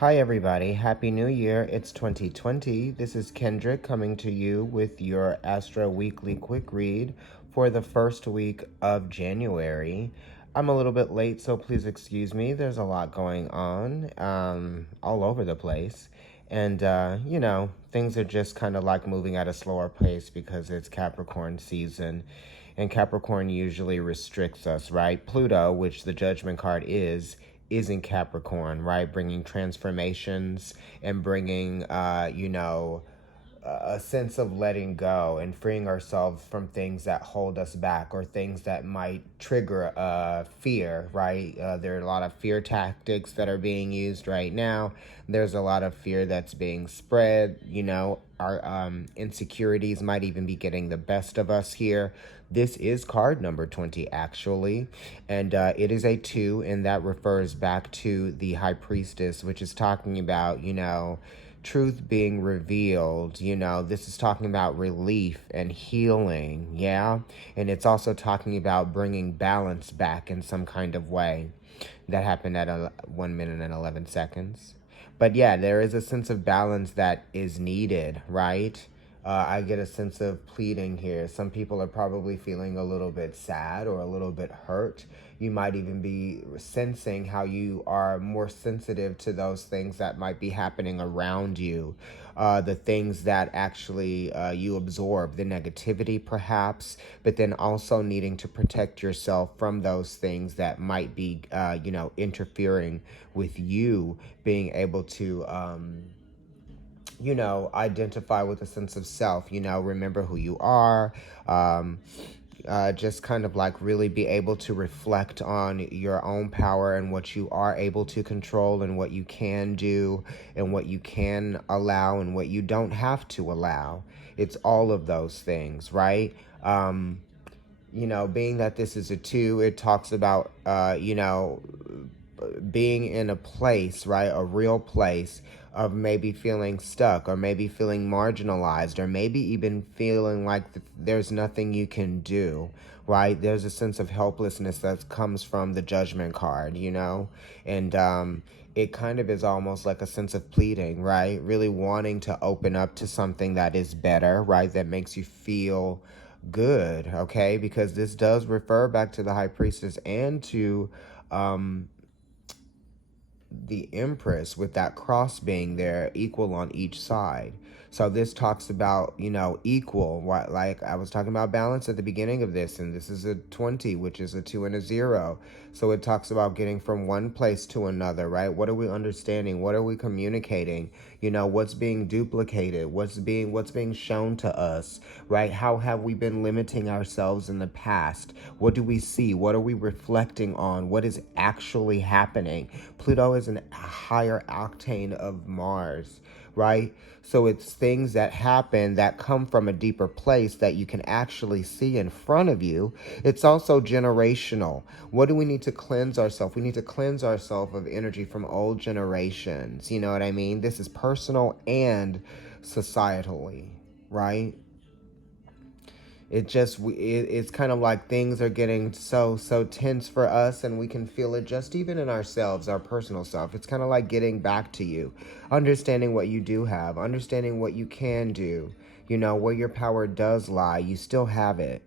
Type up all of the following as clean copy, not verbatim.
Hi everybody, Happy New Year. It's 2020. This is Kendrick coming to you with your Astro Weekly Quick Read for the first week of January. I'm a little bit late, so please excuse me. There's a lot going on all over the place. And, things are just kind of like moving at a slower pace because it's Capricorn season. And Capricorn usually restricts us, right? Pluto, which the judgment card is in Capricorn, right? Bringing transformations and bringing, a sense of letting go and freeing ourselves from things that hold us back or things that might trigger fear, right? There are a lot of fear tactics that are being used right now. There's a lot of fear that's being spread. Our insecurities might even be getting the best of us here. This is card number 20, actually, and it is a 2, and that refers back to the High Priestess, which is talking about, truth being revealed. This is talking about relief and healing, yeah? And it's also talking about bringing balance back in some kind of way. That happened at 1 minute and 11 seconds. But yeah, there is a sense of balance that is needed, right? I get a sense of pleading here. Some people are probably feeling a little bit sad or a little bit hurt. You might even be sensing how you are more sensitive to those things that might be happening around you. The things that actually you absorb, the negativity perhaps, but then also needing to protect yourself from those things that might be, interfering with you being able to, identify with a sense of self, remember who you are, just kind of like really be able to reflect on your own power and what you are able to control and what you can do and what you can allow and what you don't have to allow. It's all of those things, right? Being that this is a 2, it talks about, being in a place, right? A real place of maybe feeling stuck or maybe feeling marginalized or maybe even feeling like there's nothing you can do, right? There's a sense of helplessness that comes from the judgment card, and it kind of is almost like a sense of pleading, right? Really wanting to open up to something that is better, right? That makes you feel good, okay? Because this does refer back to the High Priestess and to the Empress, with that cross being there, equal on each side. So this talks about, equal, what, like I was talking about balance at the beginning of this, and this is a 20, which is a 2 and a 0. So it talks about getting from one place to another, right? What are we understanding? What are we communicating? What's being duplicated? What's being shown to us, right? How have we been limiting ourselves in the past? What do we see? What are we reflecting on? What is actually happening? Pluto is a higher octane of Mars, right? So it's things that happen that come from a deeper place that you can actually see in front of you. It's also generational. What do we need to cleanse ourselves? We need to cleanse ourselves of energy from old generations. You know what I mean? This is personal and societally, right? It's kind of like things are getting so tense for us, and we can feel it just even in ourselves, our personal self. It's kind of like getting back to you, understanding what you do have, understanding what you can do, where your power does lie. You still have it,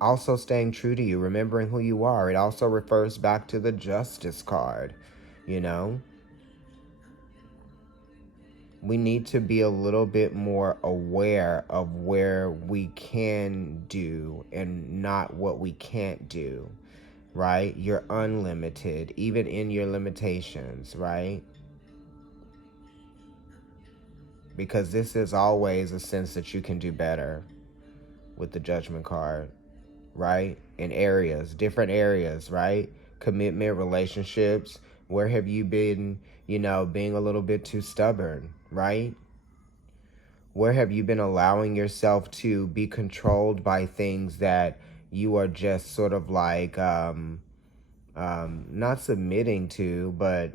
also staying true to you, remembering who you are. It also refers back to the Justice card. We need to be a little bit more aware of where we can do and not what we can't do, right? You're unlimited, even in your limitations, right? Because this is always a sense that you can do better with the Judgment card, right? In different areas, right? Commitment, relationships. Where have you been, being a little bit too stubborn, right? Where have you been allowing yourself to be controlled by things that you are just sort of like, not submitting to, but,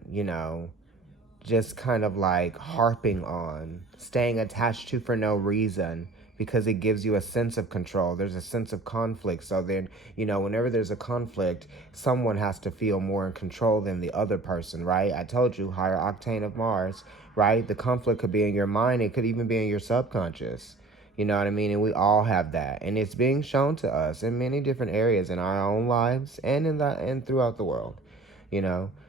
just kind of like harping on, staying attached to for no reason, because it gives you a sense of control. There's a sense of conflict. So then, whenever there's a conflict, someone has to feel more in control than the other person, right? I told you, higher octane of Mars, right? The conflict could be in your mind. It could even be in your subconscious. You know what I mean? And we all have that. And it's being shown to us in many different areas in our own lives and and throughout the world,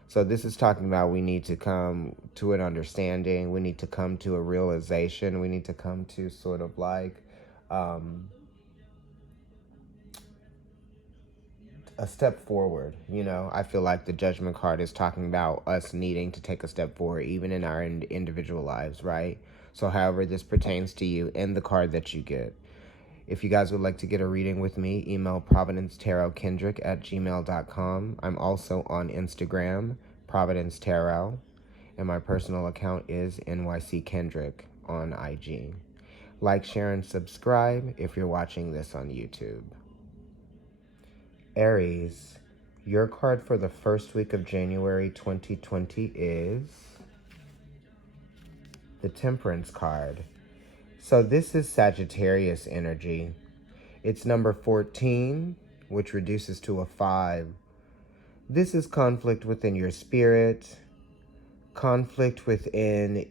So this is talking about we need to come to an understanding. We need to come to a realization. We need to come to sort of like a step forward. I feel like the Judgment card is talking about us needing to take a step forward, even in our individual lives, right? So however this pertains to you and the card that you get. If you guys would like to get a reading with me, email providencetarotkendrick@gmail.com. I'm also on Instagram, Providence Tarot, and my personal account is NYC Kendrick on IG. Like, share, and subscribe if you're watching this on YouTube. Aries, your card for the first week of January 2020 is the Temperance card. So this is Sagittarius energy. It's number 14, which reduces to a 5. This is conflict within your spirit, conflict within,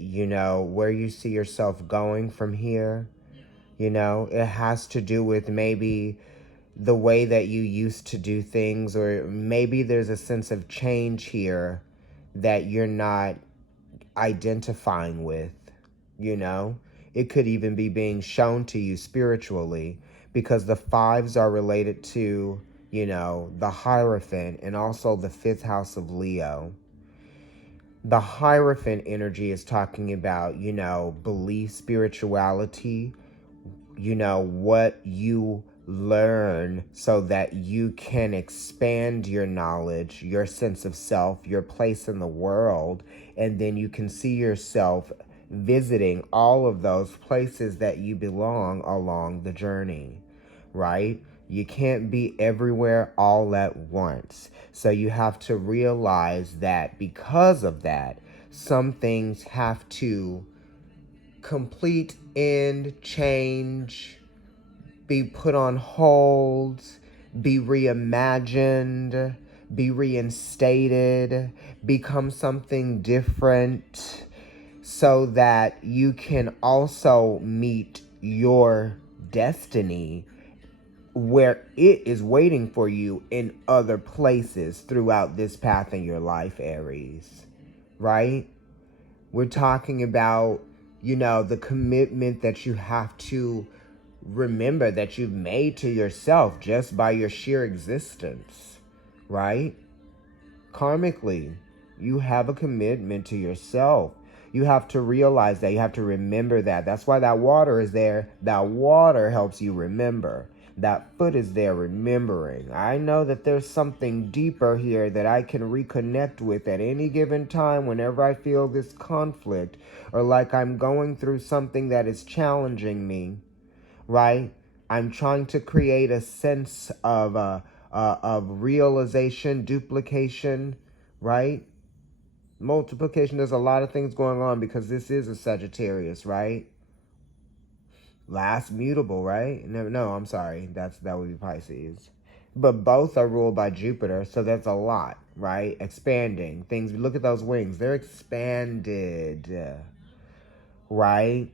where you see yourself going from here. It has to do with maybe the way that you used to do things, or maybe there's a sense of change here that you're not identifying with, It could even be being shown to you spiritually, because the 5s are related to, the Hierophant and also the 5th house of Leo. The Hierophant energy is talking about, belief, spirituality, what you learn so that you can expand your knowledge, your sense of self, your place in the world, and then you can see yourself visiting all of those places that you belong along the journey, right? You can't be everywhere all at once. So you have to realize that because of that, some things have to complete, end, change, be put on hold, be reimagined, be reinstated, become something different, so that you can also meet your destiny where it is waiting for you in other places throughout this path in your life, Aries, right? We're talking about, the commitment that you have to remember that you've made to yourself just by your sheer existence, right? Karmically, you have a commitment to yourself. You have to realize that. You have to remember that. That's why that water is there. That water helps you remember. That foot is there remembering. I know that there's something deeper here that I can reconnect with at any given time whenever I feel this conflict, or like I'm going through something that is challenging me, right? I'm trying to create a sense of realization, duplication, right? Multiplication. There's a lot of things going on because this is a Sagittarius, right? Last mutable, right? No, I'm sorry. That would be Pisces. But both are ruled by Jupiter, so that's a lot, right? Expanding. Things, look at those wings. They're expanded, right?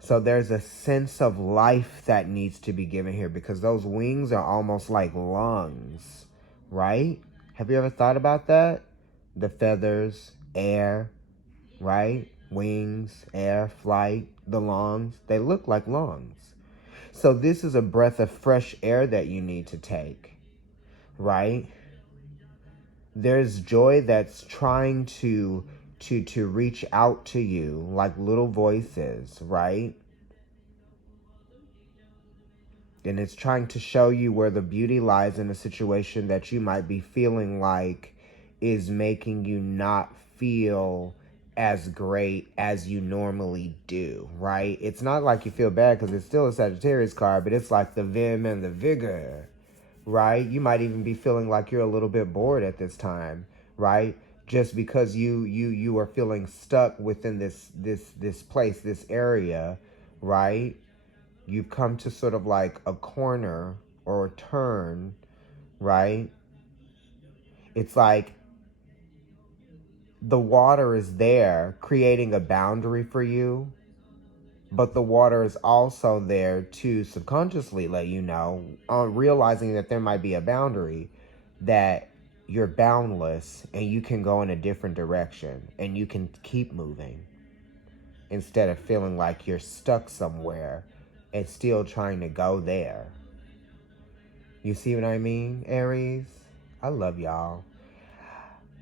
So there's a sense of life that needs to be given here, because those wings are almost like lungs, right? Have you ever thought about that? The feathers, air, right? Wings, air, flight, the lungs, they look like lungs. So this is a breath of fresh air that you need to take, right? There's joy that's trying to reach out to you like little voices, right? And it's trying to show you where the beauty lies in a situation that you might be feeling like is making you not feel as great as you normally do, right? It's not like you feel bad because it's still a Sagittarius card, but it's like the vim and the vigor, right? You might even be feeling like you're a little bit bored at this time, right? Just because you are feeling stuck within this place, this area, right? you've come to sort of like a corner or a turn, right? It's like the water is there creating a boundary for you, but the water is also there to subconsciously let you know, realizing that there might be a boundary, that you're boundless and you can go in a different direction and you can keep moving instead of feeling like you're stuck somewhere and still trying to go there. You see what I mean, Aries? I love y'all.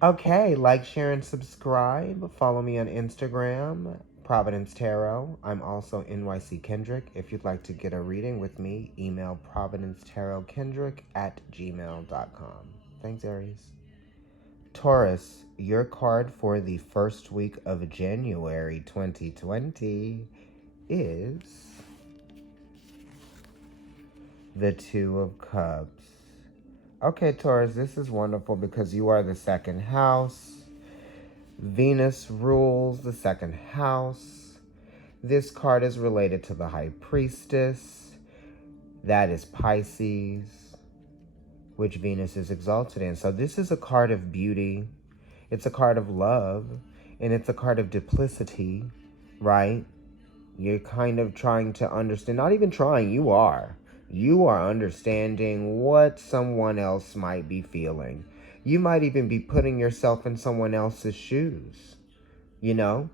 Okay, like, share, and subscribe. Follow me on Instagram, Providence Tarot. I'm also NYC Kendrick. If you'd like to get a reading with me, email providencetarotkendrick@gmail.com. Thanks, Aries. Taurus, your card for the first week of January 2020 is the Two of Cups. Okay, Taurus, this is wonderful because you are the second house. Venus rules the second house. This card is related to the High Priestess. That is Pisces, which Venus is exalted in. So this is a card of beauty. It's a card of love. And it's a card of duplicity, right? You're kind of trying to understand, not even trying, you are. You are understanding what someone else might be feeling. You might even be putting yourself in someone else's shoes, you know?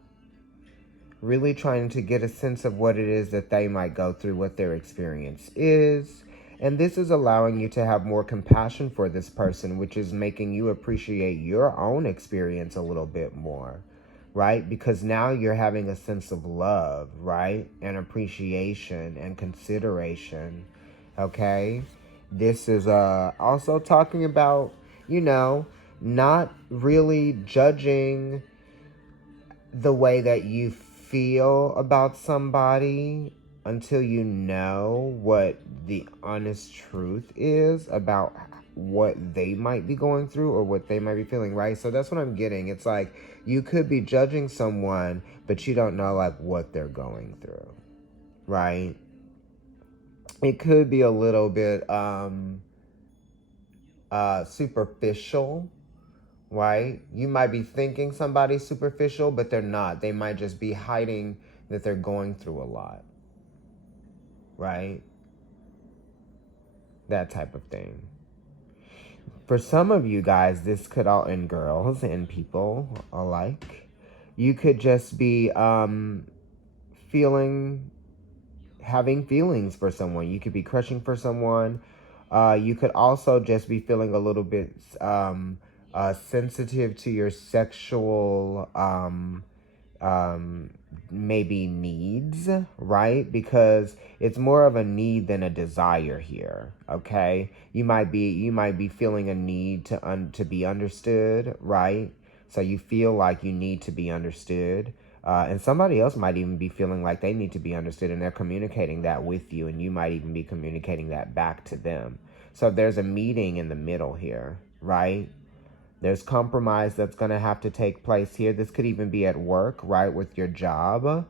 Really trying to get a sense of what it is that they might go through, what their experience is. And this is allowing you to have more compassion for this person, which is making you appreciate your own experience a little bit more, right? Because now you're having a sense of love, right? And appreciation and consideration, okay? This is also talking about, not really judging the way that you feel about somebody until you know what the honest truth is about what they might be going through or what they might be feeling, right? So that's what I'm getting. It's like you could be judging someone, but you don't know like what they're going through, right? It could be a little bit superficial, right? You might be thinking somebody's superficial, but they're not. They might just be hiding that they're going through a lot, right? That type of thing. For some of you guys, this could all, and girls and people alike, you could just be having feelings for someone. You could be crushing for someone. You could also just be feeling a little bit sensitive to your sexual maybe needs, right? Because it's more of a need than a desire here, okay? You might be feeling a need to be understood, right? So you feel like you need to be understood. And somebody else might even be feeling like they need to be understood, and they're communicating that with you, and you might even be communicating that back to them. So there's a meeting in the middle here, right? There's compromise that's going to have to take place here. This could even be at work, right, with your job,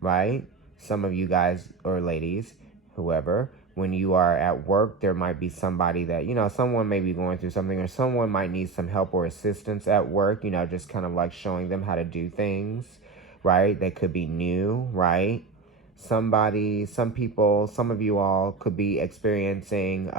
right? Some of you guys or ladies, whoever, when you are at work, there might be somebody that, someone may be going through something, or someone might need some help or assistance at work, just kind of like showing them how to do things, right? They could be new, right? Some people, some of you all could be experiencing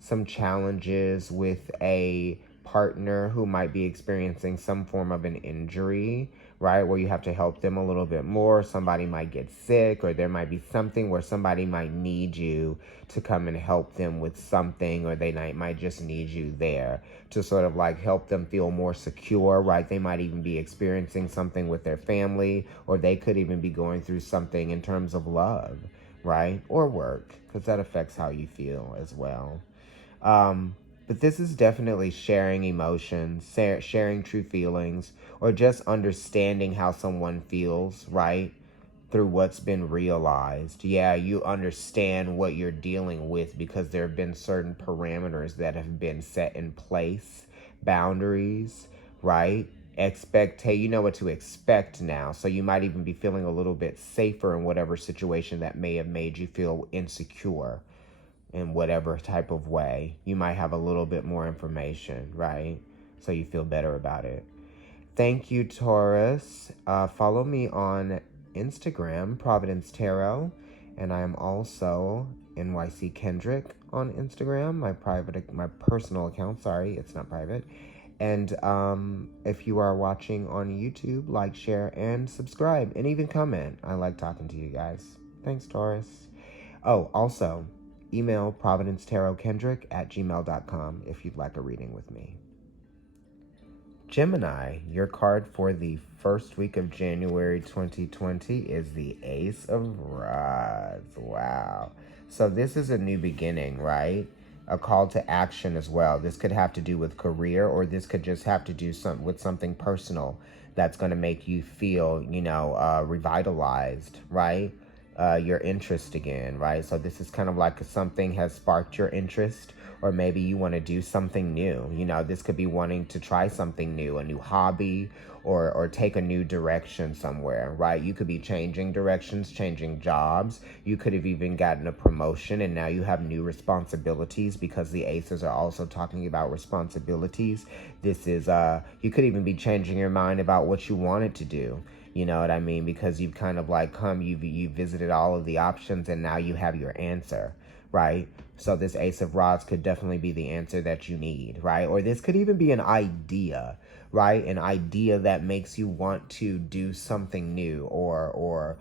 some challenges with a partner who might be experiencing some form of an injury, right? Where you have to help them a little bit more. Somebody might get sick, or there might be something where somebody might need you to come and help them with something, or they might just need you there to sort of like help them feel more secure, right? They might even be experiencing something with their family, or they could even be going through something in terms of love, right? Or work, because that affects how you feel as well. But this is definitely sharing emotions, sharing true feelings, or just understanding how someone feels, right? Through what's been realized. Yeah, you understand what you're dealing with because there have been certain parameters that have been set in place, boundaries, right? You know what to expect now. So you might even be feeling a little bit safer in whatever situation that may have made you feel insecure in whatever type of way. You might have a little bit more information, right? So you feel better about it. Thank you, Taurus. Follow me on Instagram, Providence Tarot, and I am also NYC Kendrick on Instagram, my personal account. Sorry, it's not private. And if you are watching on YouTube, like, share, and subscribe, and even comment. I like talking to you guys. Thanks, Taurus. Oh, also, email providencetarotkendrick@gmail.com if you'd like a reading with me. Gemini, your card for the first week of January 2020 is the Ace of Rods. Wow. So this is a new beginning, right? A call to action as well. This could have to do with career, or this could just have to do with something personal that's going to make you feel, revitalized, right? Your interest again, right? So this is kind of like something has sparked your interest, or maybe you want to do something new. This could be wanting to try something new, a new hobby, or take a new direction somewhere, right? You could be changing directions, changing jobs. You could have even gotten a promotion, and now you have new responsibilities, because the aces are also talking about responsibilities. This is, you could even be changing your mind about what you wanted to do. You know what I mean? Because you've kind of like you've visited all of the options, and now you have your answer, right? So this Ace of Rods could definitely be the answer that you need, right? Or this could even be an idea, right? An idea that makes you want to do something new, or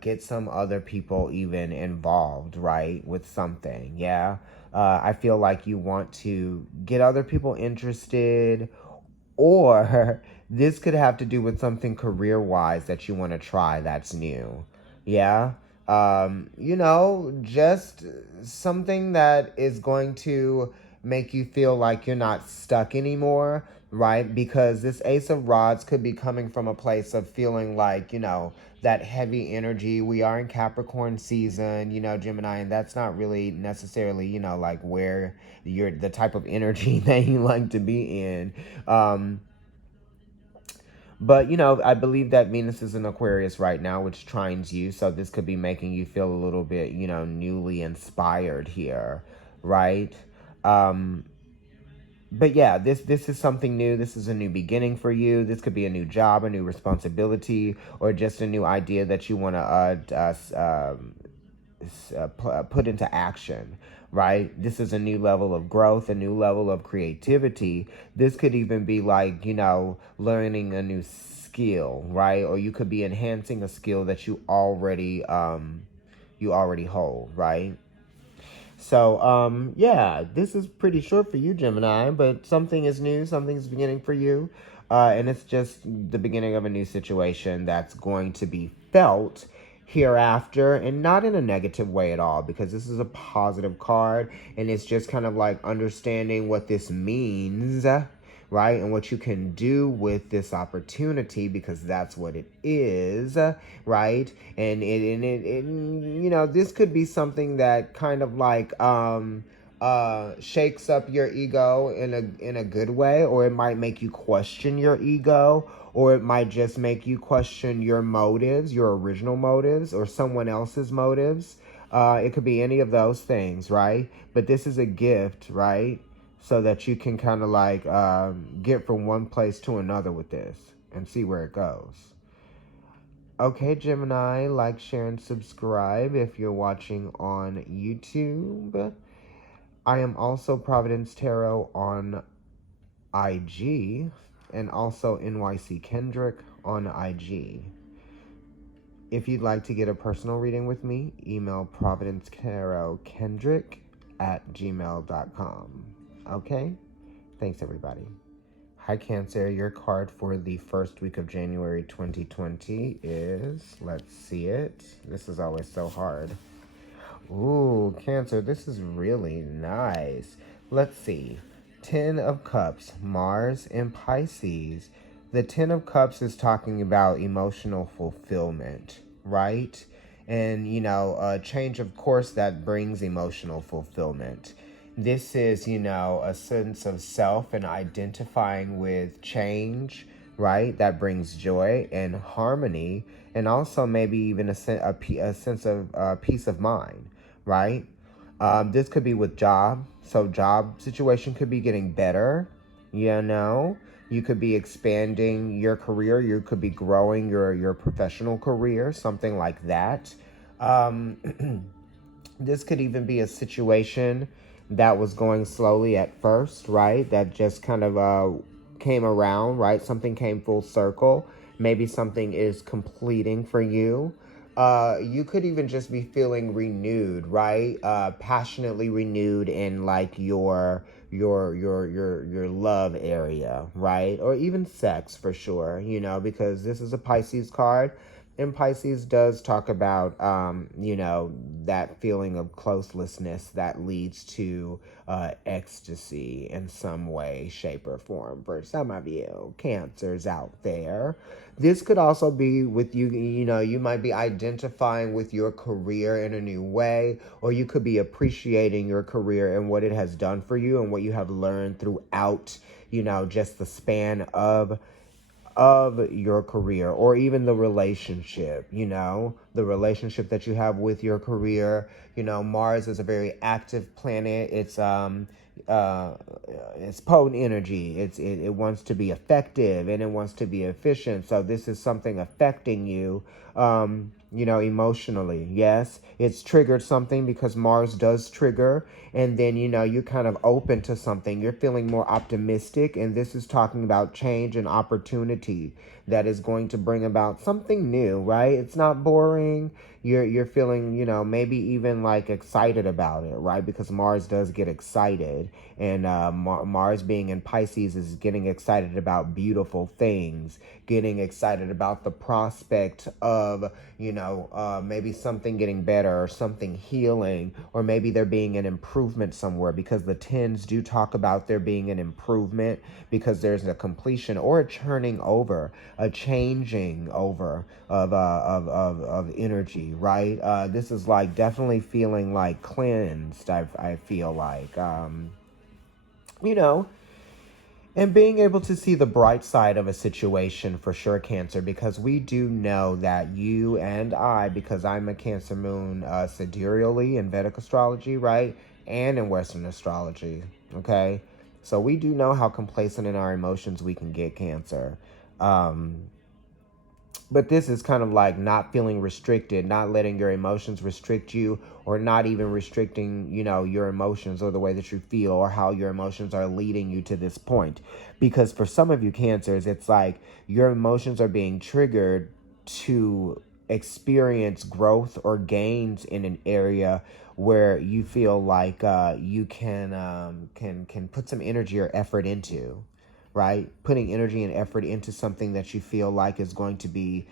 get some other people even involved, right? With something, yeah? I feel like you want to get other people interested, or this could have to do with something career-wise that you want to try that's new. Yeah? Just something that is going to make you feel like you're not stuck anymore, right? Because this Ace of Rods could be coming from a place of feeling like, that heavy energy. We are in Capricorn season, Gemini, and that's not really necessarily, like where you're the type of energy that you like to be in. But, I believe that Venus is in Aquarius right now, which trines you. So this could be making you feel a little bit, newly inspired here, right? But yeah, this is something new. This is a new beginning for you. This could be a new job, a new responsibility, or just a new idea that you want to put into action, right? This is a new level of growth, a new level of creativity. This could even be like, learning a new skill, right? Or you could be enhancing a skill that you already hold, right? So, yeah, this is pretty short for you, Gemini, but something is new, something's beginning for you. And it's just the beginning of a new situation that's going to be felt hereafter, and not in a negative way at all, because this is a positive card, and it's just kind of like understanding what this means, right? And what you can do with this opportunity, because that's what it is, right? And this could be something that kind of like shakes up your ego in a good way, or it might make you question your ego, or it might just make you question your motives, your original motives, or someone else's motives. It could be any of those things, right? But this is a gift, right? So that you can kind of like get from one place to another with this and see where it goes. Okay, Gemini, like, share, and subscribe if you're watching on YouTube. I am also Providence Tarot on IG, and also NYC Kendrick on IG. If you'd like to get a personal reading with me, email providencetarotkendrick@gmail.com. Okay? Thanks, everybody. Hi, Cancer. Your card for the first week of January 2020 is, let's see it. This is always so hard. Ooh, Cancer, this is really nice. Let's see. 10 of Cups, Mars and Pisces. The 10 of Cups is talking about emotional fulfillment, right? And, a change of course that brings emotional fulfillment. This is, a sense of self and identifying with change, right? That brings joy and harmony, and also maybe even a sense of peace of mind, right? This could be with job. So job situation could be getting better, you know. You could be expanding your career. You could be growing your professional career, something like that. Um, this could even be a situation that was going slowly at first, right? That just kind of came around, right? Something came full circle. Maybe something is completing for you. You could even just be feeling renewed, right? Passionately renewed in like your love area, right? Or even sex for sure, you know, because this is a Pisces card. And Pisces does talk about, you know, that feeling of closelessness that leads to ecstasy in some way, shape, or form for some of you Cancers out there. This could also be with you, you know, you might be identifying with your career in a new way, or you could be appreciating your career and what it has done for you and what you have learned throughout, you know, just the span of your career, or even the relationship, you know, the relationship that you have with your career. You know, Mars is a very active planet. Uh it's potent energy. It wants to be effective and it wants to be efficient. So this is something affecting you, you know, emotionally. Yes, it's triggered something because Mars does trigger, and then, you know, you're kind of open to something. You're feeling more optimistic, and this is talking about change and opportunity that is going to bring about something new, right? It's not boring. You're feeling, you know, maybe even like excited about it, right? Because Mars does get excited, and Mars being in Pisces is getting excited about beautiful things, getting excited about the prospect of, you know, maybe something getting better or something healing, or maybe there being an improvement somewhere, because the tens do talk about there being an improvement because there's a completion or a churning over, a changing over of energy, right? This is like definitely feeling like cleansed, I feel like, you know, and being able to see the bright side of a situation for sure, Cancer, because we do know that you and I, because I'm a Cancer moon sidereally in Vedic astrology, right? And in Western astrology, okay? So we do know how complacent in our emotions we can get, Cancer. Um, but this is kind of like not feeling restricted, not letting your emotions restrict you, or not even restricting, you know, your emotions or the way that you feel or how your emotions are leading you to this point. Because for some of you Cancers, it's like your emotions are being triggered to experience growth or gains in an area where you feel like you can put some energy or effort into, right? Putting energy and effort into something that you feel like is going to be,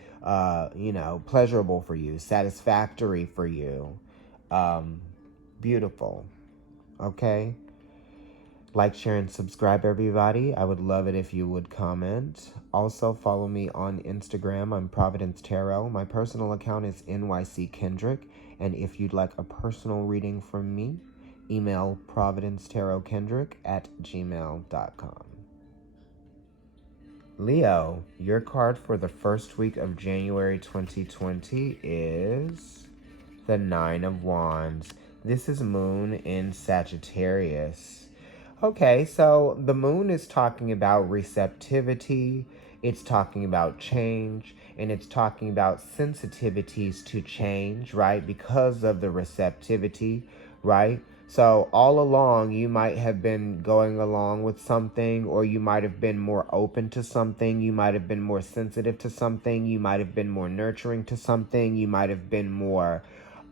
you know, pleasurable for you, satisfactory for you, beautiful. Okay? Like, share, and subscribe, everybody. I would love it if you would comment. Also, follow me on Instagram. I'm Providence Tarot. My personal account is NYC Kendrick. And if you'd like a personal reading from me, email providencetarotkendrick@gmail.com. Leo, your card for the first week of January 2020 is the Nine of Wands. This is Moon in Sagittarius. Okay, so the Moon is talking about receptivity, it's talking about change, and it's talking about sensitivities to change, right? Because of the receptivity, right? So all along, you might have been going along with something, or you might have been more open to something. You might have been more sensitive to something. You might have been more nurturing to something. You might have been more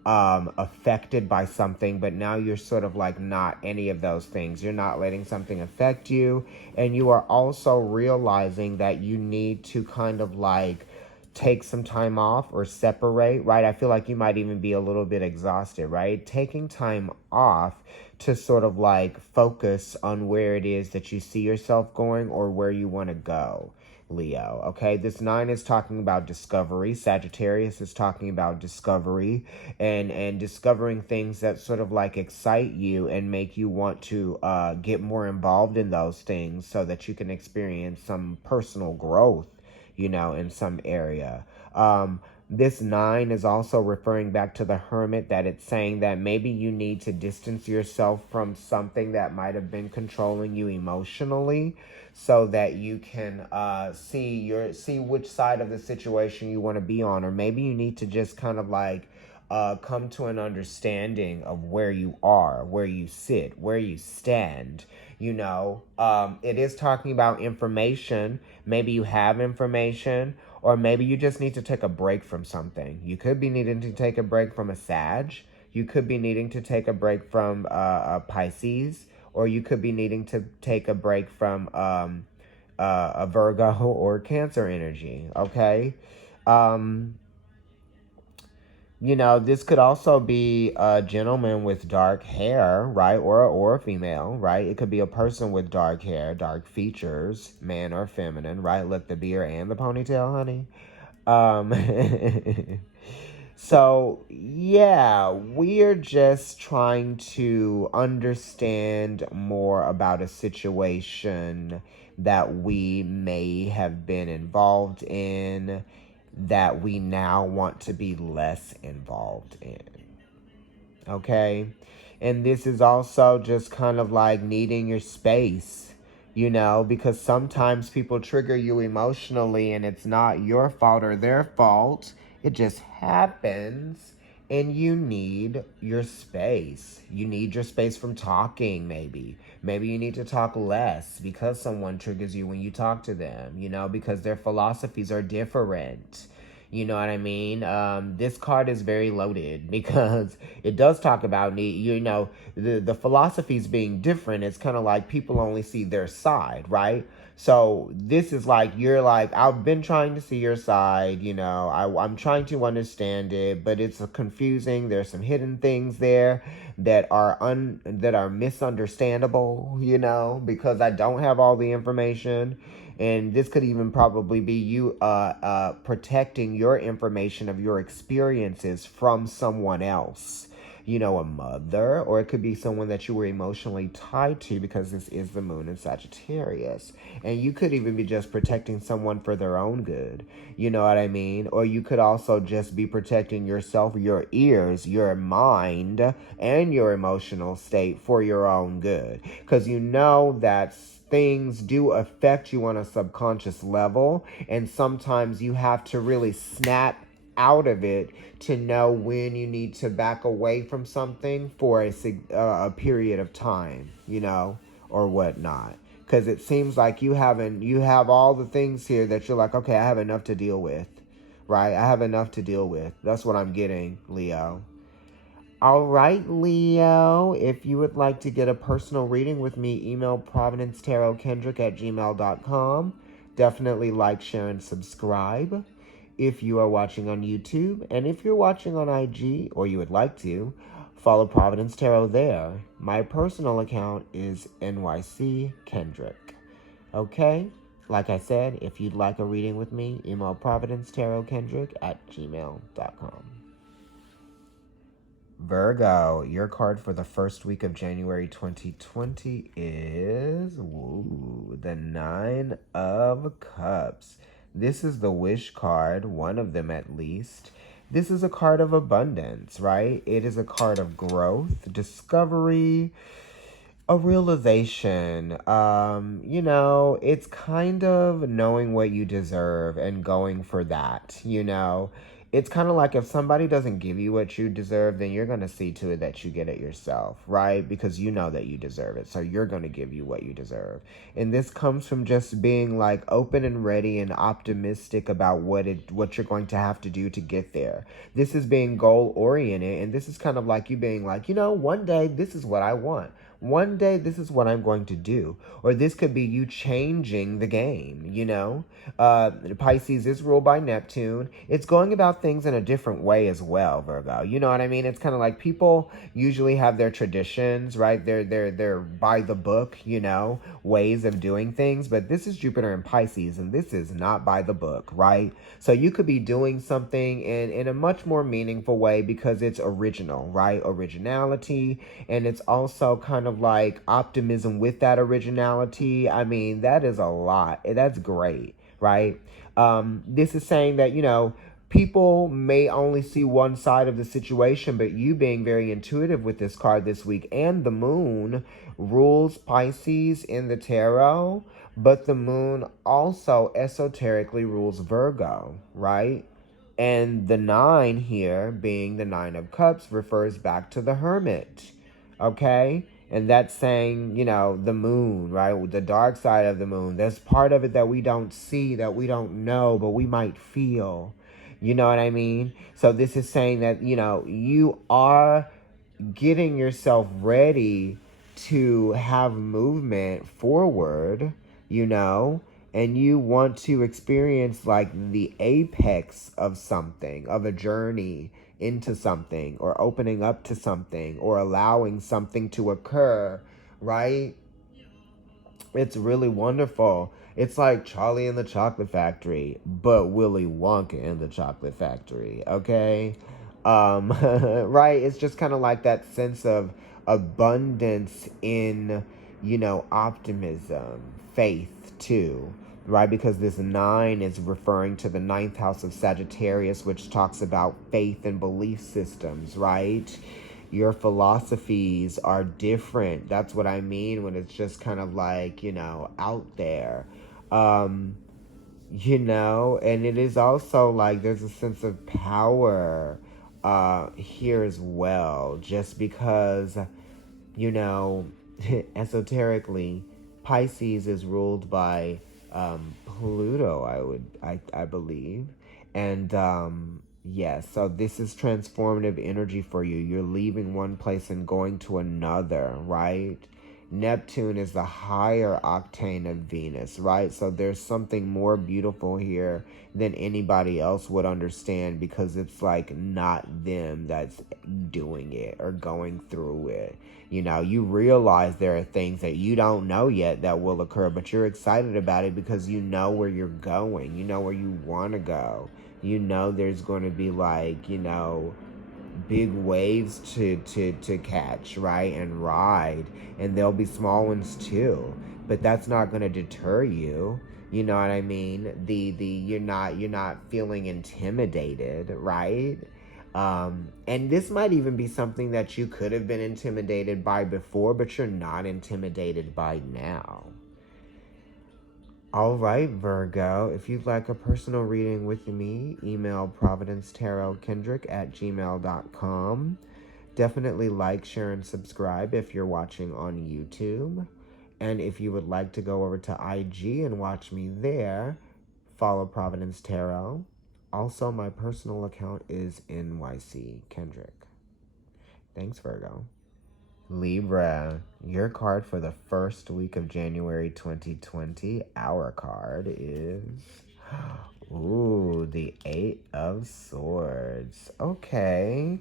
affected by something, but now you're sort of like not any of those things. You're not letting something affect you, and you are also realizing that you need to kind of like take some time off or separate, right? I feel like you might even be a little bit exhausted, right? Taking time off to sort of like focus on where it is that you see yourself going or where you want to go, Leo. Okay, this 9 is talking about discovery. Sagittarius is talking about discovery and discovering things that sort of like excite you and make you want to get more involved in those things so that you can experience some personal growth, in some area. This 9 is also referring back to the Hermit, that it's saying that maybe you need to distance yourself from something that might have been controlling you emotionally, so that you can see which side of the situation you want to be on. Or maybe you need to just kind of like come to an understanding of where you are, where you sit, where you stand. It is talking about information. Maybe you have information, or maybe you just need to take a break from something. You could be needing to take a break from a Sag. You could be needing to take a break from a Pisces, or you could be needing to take a break from a Virgo or Cancer energy. Okay. This could also be a gentleman with dark hair, right? Or a female, right? It could be a person with dark hair, dark features, man or feminine, right? Look, the beard and the ponytail, honey. So, yeah, we're just trying to understand more about a situation that we may have been involved in, that we now want to be less involved in. Okay? And this is also just kind of like needing your space, because sometimes people trigger you emotionally and it's not your fault or their fault. It just happens. And you need your space. You need your space from talking, maybe. Maybe you need to talk less because someone triggers you when you talk to them, because their philosophies are different. You know what I mean? This card is very loaded because it does talk about the philosophies being different. It's kind of like people only see their side, right? So this is like, you're like, I've been trying to see your side, I'm trying to understand it, but it's confusing. There's some hidden things there that are misunderstandable, because I don't have all the information. And this could even probably be you protecting your information of your experiences from someone else. A mother, or it could be someone that you were emotionally tied to, because this is the moon in Sagittarius. And you could even be just protecting someone for their own good. You know what I mean? Or you could also just be protecting yourself, your ears, your mind, and your emotional state for your own good. Because that things do affect you on a subconscious level, and sometimes you have to really snap out of it to know when you need to back away from something for a period of time, or whatnot. Because it seems like you have all the things here that you're like, okay, I have enough to deal with, right? I have enough to deal with. That's what I'm getting, Leo. All right, Leo, if you would like to get a personal reading with me, email providencetarotkendrick@gmail.com. Definitely like, share, and subscribe if you are watching on YouTube. And if you're watching on IG, or you would like to, follow Providence Tarot there. My personal account is NYC Kendrick. Okay? Like I said, if you'd like a reading with me, email providencetarotkendrick@gmail.com. Virgo, your card for the first week of January 2020 is the 9 of Cups. This is the wish card, one of them at least. This is a card of abundance, right? It is a card of growth, discovery, a realization. It's kind of knowing what you deserve and going for that, It's kind of like if somebody doesn't give you what you deserve, then you're going to see to it that you get it yourself, right? Because you know that you deserve it. So you're going to give you what you deserve. And this comes from just being like open and ready and optimistic about what you're going to have to do to get there. This is being goal oriented. And this is kind of like you being like, one day this is what I want. one day this is what I'm going to do. Or this could be you changing the game, you know? Pisces is ruled by Neptune. It's going about things in a different way as well, Virgo. You know what I mean? It's kind of like people usually have their traditions, right? They're by the book, you know, ways of doing things. But this is Jupiter in Pisces, and this is not by the book, right? So you could be doing something in a much more meaningful way because it's original, right? Originality. And it's also kind of like optimism with that originality. I mean, that is a lot. That's great, right? This is saying that, you know, people may only see one side of the situation, but you being very intuitive with this card this week, and the moon rules Pisces in the tarot, but the moon also esoterically rules Virgo, right? And the 9 here, being the 9 of Cups, refers back to the Hermit, okay? And that's saying, you know, the moon, right? The dark side of the moon. There's part of it that we don't see, that we don't know, but we might feel. You know what I mean? So this is saying that, you know, you are getting yourself ready to have movement forward, you know, and you want to experience like the apex of something, of a journey into something, or opening up to something, or allowing something to occur, right? It's really wonderful. It's like Charlie and the Chocolate Factory, but Willy Wonka in the Chocolate Factory, okay? Right? It's just kind of like that sense of abundance in, you know, optimism, faith too, right? Because this 9 is referring to the ninth house of Sagittarius, which talks about faith and belief systems, right? Your philosophies are different. That's what I mean when it's just kind of like, you know, out there. Um, you know, and it is also like there's a sense of power here as well, just because, you know, esoterically, Pisces is ruled by Pluto, I believe. And yes, so this is transformative energy for you. You're leaving one place and going to another, right? Neptune is the higher octane of Venus, right? So there's something more beautiful here than anybody else would understand, because it's like not them that's doing it or going through it. You know, you realize there are things that you don't know yet that will occur, but you're excited about it because you know where you're going. You know where you want to go. You know there's going to be like, you know, big waves to catch, right, and ride, and there'll be small ones too, but that's not going to deter you. You know what I mean? The you're not feeling intimidated, right? And this might even be something that you could have been intimidated by before, but you're not intimidated by now. All right, Virgo, if you'd like a personal reading with me, email providencetarotkendrick@gmail.com. Definitely like, share, and subscribe if you're watching on YouTube. And if you would like to go over to IG and watch me there, follow Providence Tarot. Also, my personal account is NYC Kendrick. Thanks, Virgo. Libra, your card for the first week of January 2020, our card is, ooh, the 8 of Swords. Okay.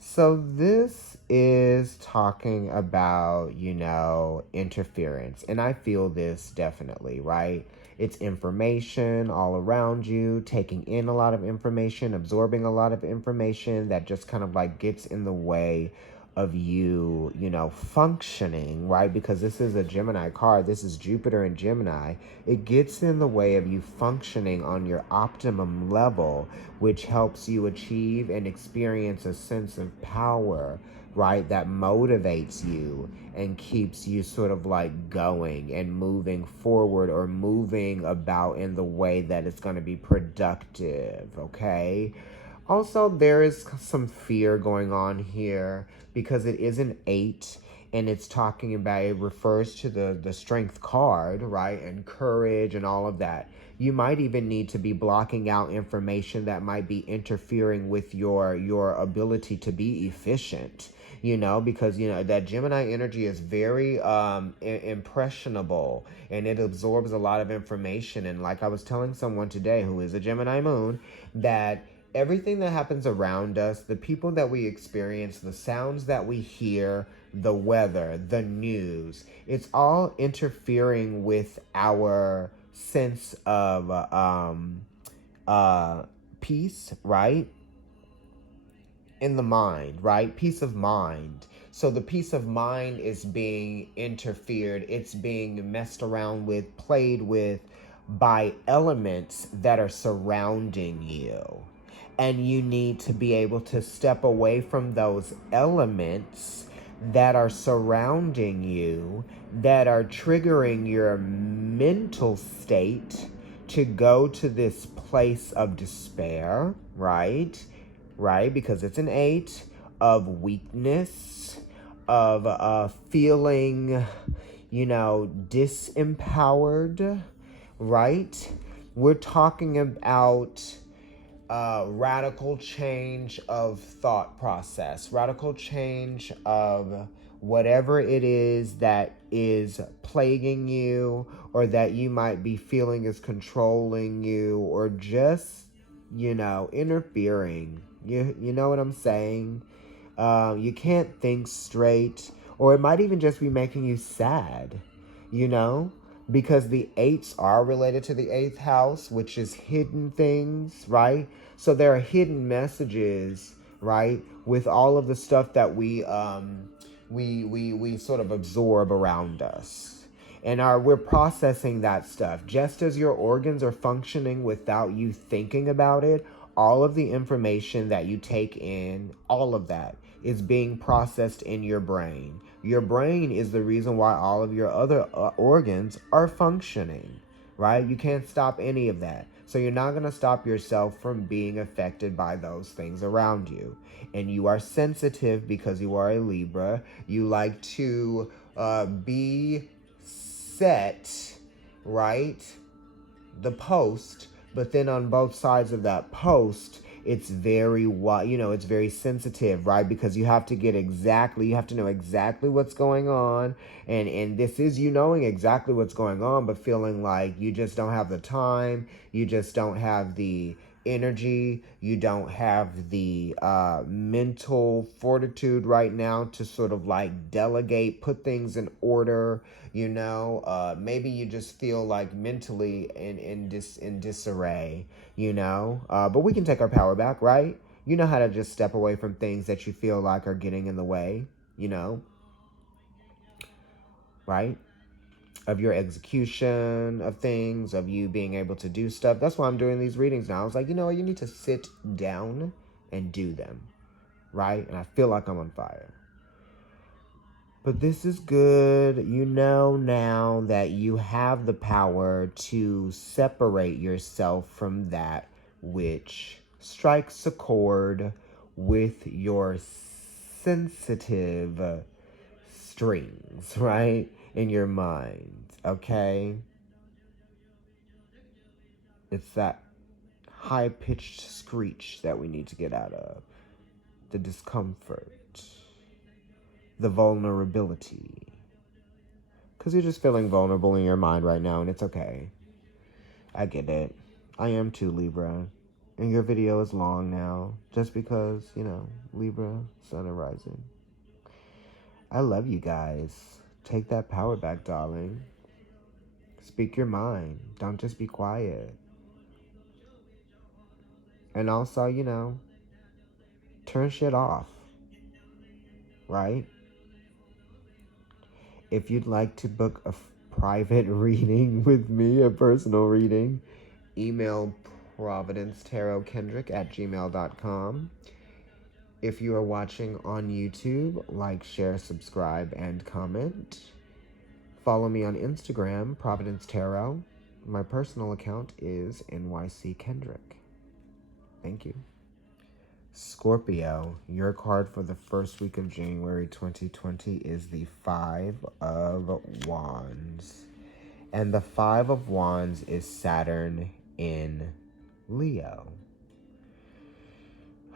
So this is talking about, you know, interference. And I feel this definitely, right? It's information all around you, taking in a lot of information, absorbing a lot of information that just kind of like gets in the way of you, you know, functioning, right? Because this is a Gemini card. This is Jupiter in Gemini. It gets in the way of you functioning on your optimum level, which helps you achieve and experience a sense of power, right? That motivates you and keeps you sort of like going and moving forward, or moving about in the way that it's going to be productive, okay? Also, there is some fear going on here because it is an 8, and it's talking about, it refers to the strength card, right? And courage and all of that. You might even need to be blocking out information that might be interfering with your ability to be efficient. you know, because, you know, that Gemini energy is very impressionable, and it absorbs a lot of information. And like I was telling someone today who is a Gemini moon, that everything that happens around us, the people that we experience, the sounds that we hear, the weather, the news, it's all interfering with our sense of peace, right? In the mind, right? Peace of mind. So the peace of mind is being interfered, it's being messed around with, played with by elements that are surrounding you. And you need to be able to step away from those elements that are surrounding you, that are triggering your mental state to go to this place of despair, right? Right? Because it's an 8 of weakness, of feeling, you know, disempowered, right? We're talking about radical change of thought process, radical change of whatever it is that is plaguing you, or that you might be feeling is controlling you, or just, you know, interfering. You know what I'm saying? You can't think straight, or it might even just be making you sad, you know? Because the 8s are related to the 8th house, which is hidden things, right? So there are hidden messages, right? With all of the stuff that we sort of absorb around us. And we're processing that stuff. Just as your organs are functioning without you thinking about it, all of the information that you take in, all of that is being processed in your brain. Your brain is the reason why all of your other organs are functioning, right? You can't stop any of that. So you're not going to stop yourself from being affected by those things around you. And you are sensitive because you are a Libra. You like to be set, right? The post, but then on both sides of that post, it's very it's very sensitive, right? Because you have to know exactly what's going on, and this is you knowing exactly what's going on, but feeling like you just don't have the time, you just don't have the energy, you don't have the mental fortitude right now to sort of like delegate, put things in order, you know. Maybe you just feel like mentally in disarray, you know. But we can take our power back, right? You know how to just step away from things that you feel like are getting in the way, you know, right? Of your execution of things, of you being able to do stuff. That's why I'm doing these readings now. I was like, you know what? You need to sit down and do them, right? And I feel like I'm on fire. But this is good. You know now that you have the power to separate yourself from that which strikes a chord with your sensitive strings, right? In your mind, okay? It's that high-pitched screech that we need to get out of. The discomfort. The vulnerability. Because you're just feeling vulnerable in your mind right now, and it's okay. I get it. I am too, Libra. And your video is long now, just because, you know, Libra, Sun and Rising. I love you guys. Take that power back, darling. Speak your mind. Don't just be quiet. And also, you know, turn shit off. Right? If you'd like to book a private reading with me, a personal reading, email providencetarotkendrick@gmail.com. If you are watching on YouTube, like, share, subscribe, and comment. Follow me on Instagram, Providence Tarot. My personal account is NYC Kendrick. Thank you. Scorpio, your card for the first week of January 2020 is the 5 of Wands. And the 5 of Wands is Saturn in Leo.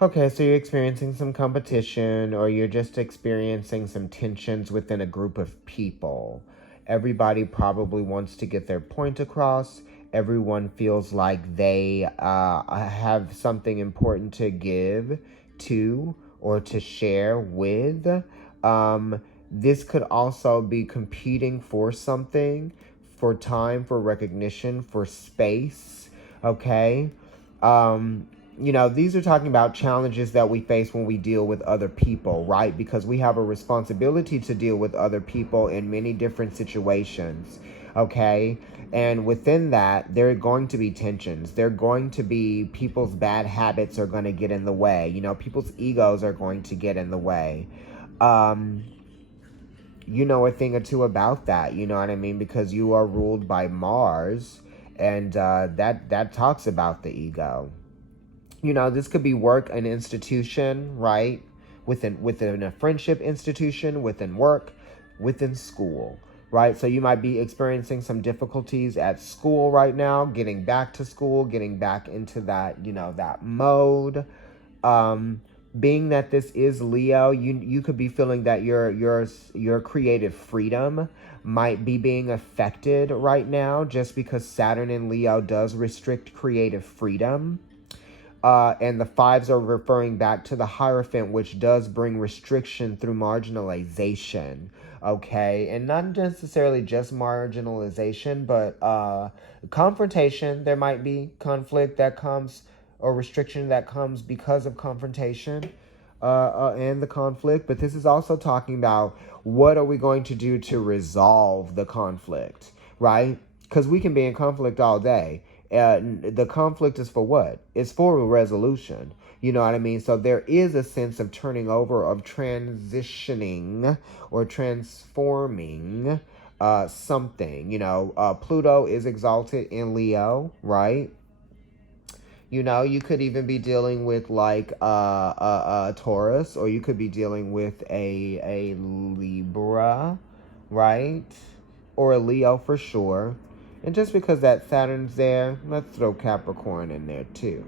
Okay, so you're experiencing some competition or you're just experiencing some tensions within a group of people. Everybody probably wants to get their point across. Everyone feels like they have something important to give to or to share with. This could also be competing for something, for time, for recognition, for space. Okay. Um, these are talking about challenges that we face when we deal with other people, right? Because we have a responsibility to deal with other people in many different situations, okay? And within that, there are going to be tensions. There are going to be people's bad habits are going to get in the way. People's egos are going to get in the way. Um, a thing or two about that, you know what I mean? Because you are ruled by Mars, and that talks about the ego. This could be work, an institution, right? Within a friendship institution, within work, within school, right? So you might be experiencing some difficulties at school right now, getting back to school, getting back into that, that mode. Um, Being that this is Leo, you could be feeling that your creative freedom might be being affected right now, just because Saturn in Leo does restrict creative freedom. And the fives are referring back to the Hierophant, which does bring restriction through marginalization. Okay, and not necessarily just marginalization, but confrontation. There might be conflict that comes, or restriction that comes because of confrontation and the conflict. But this is also talking about what are we going to do to resolve the conflict, right? Because we can be in conflict all day. The conflict is for what? It's for a resolution. You know what I mean? So there is a sense of turning over, of transitioning or transforming something. Pluto is exalted in Leo, right? You could even be dealing with like a Taurus, or you could be dealing with a Libra, right? Or a Leo for sure. And just because that Saturn's there, let's throw Capricorn in there too.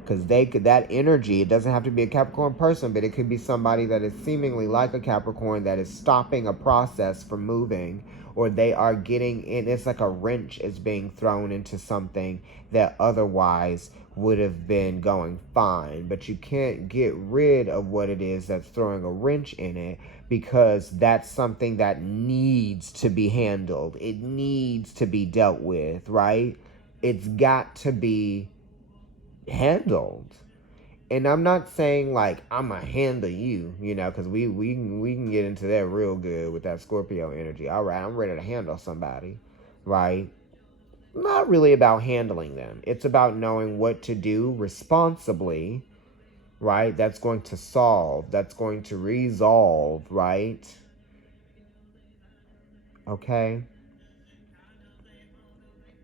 Because that energy, it doesn't have to be a Capricorn person, but it could be somebody that is seemingly like a Capricorn that is stopping a process from moving, or they are getting in. It's like a wrench is being thrown into something that otherwise would have been going fine. But you can't get rid of what it is that's throwing a wrench in it, because that's something that needs to be handled. It needs to be dealt with, right? It's got to be handled. And I'm not saying like I'ma handle you, because we can get into that real good with that Scorpio energy. All right, I'm ready to handle somebody, right? Not really about handling them. It's about knowing what to do responsibly, right? That's going to solve, that's going to resolve, right? Okay?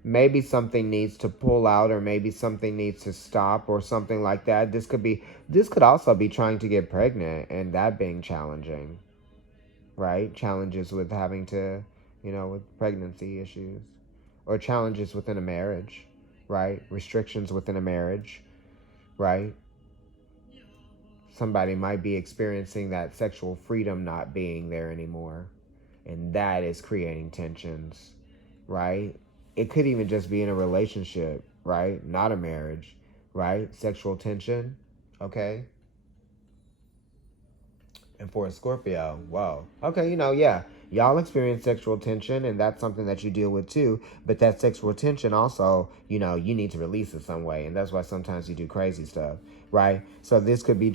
Maybe something needs to pull out, or maybe something needs to stop, or something like that. This could also be trying to get pregnant, and that being challenging, right? Challenges with having to, with pregnancy issues, or challenges within a marriage, right? Restrictions within a marriage, right? Somebody might be experiencing that sexual freedom not being there anymore, and that is creating tensions, right? It could even just be in a relationship, right? Not a marriage, right? Sexual tension, okay? And for a Scorpio, whoa. Okay, yeah. Y'all experience sexual tension, and that's something that you deal with too. But that sexual tension also, you need to release it some way. And that's why sometimes you do crazy stuff, right? So this could be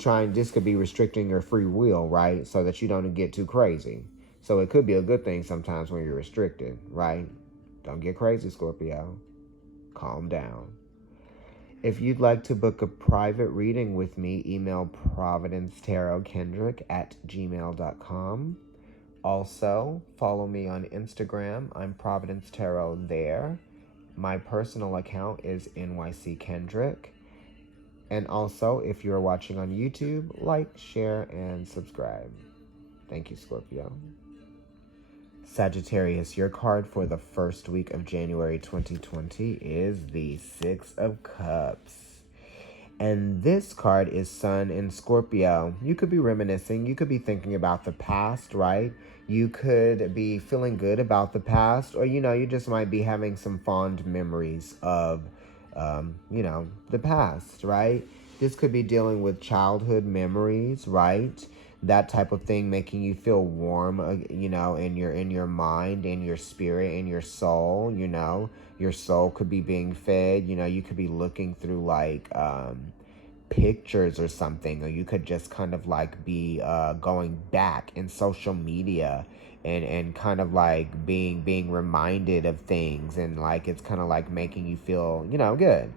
restricting your free will, right? So that you don't get too crazy. So it could be a good thing sometimes when you're restricted, right? Don't get crazy, Scorpio. Calm down. If you'd like to book a private reading with me, email providencetarotkendrick@gmail.com. Also, follow me on Instagram. I'm Providence Tarot there. My personal account is NYC Kendrick. And also, if you're watching on YouTube, like, share, and subscribe. Thank you, Scorpio. Sagittarius, your card for the first week of January 2020 is the Six of Cups. And this card is Sun in Scorpio. You could be reminiscing. You could be thinking about the past, right? You could be feeling good about the past, or, you just might be having some fond memories of, the past, right? This could be dealing with childhood memories, right? That type of thing, making you feel warm, in your mind, in your spirit, in your soul. Your soul could be being fed. You could be looking through like pictures or something, or you could just kind of like be going back in social media and kind of like being reminded of things, and like it's kind of like making you feel good.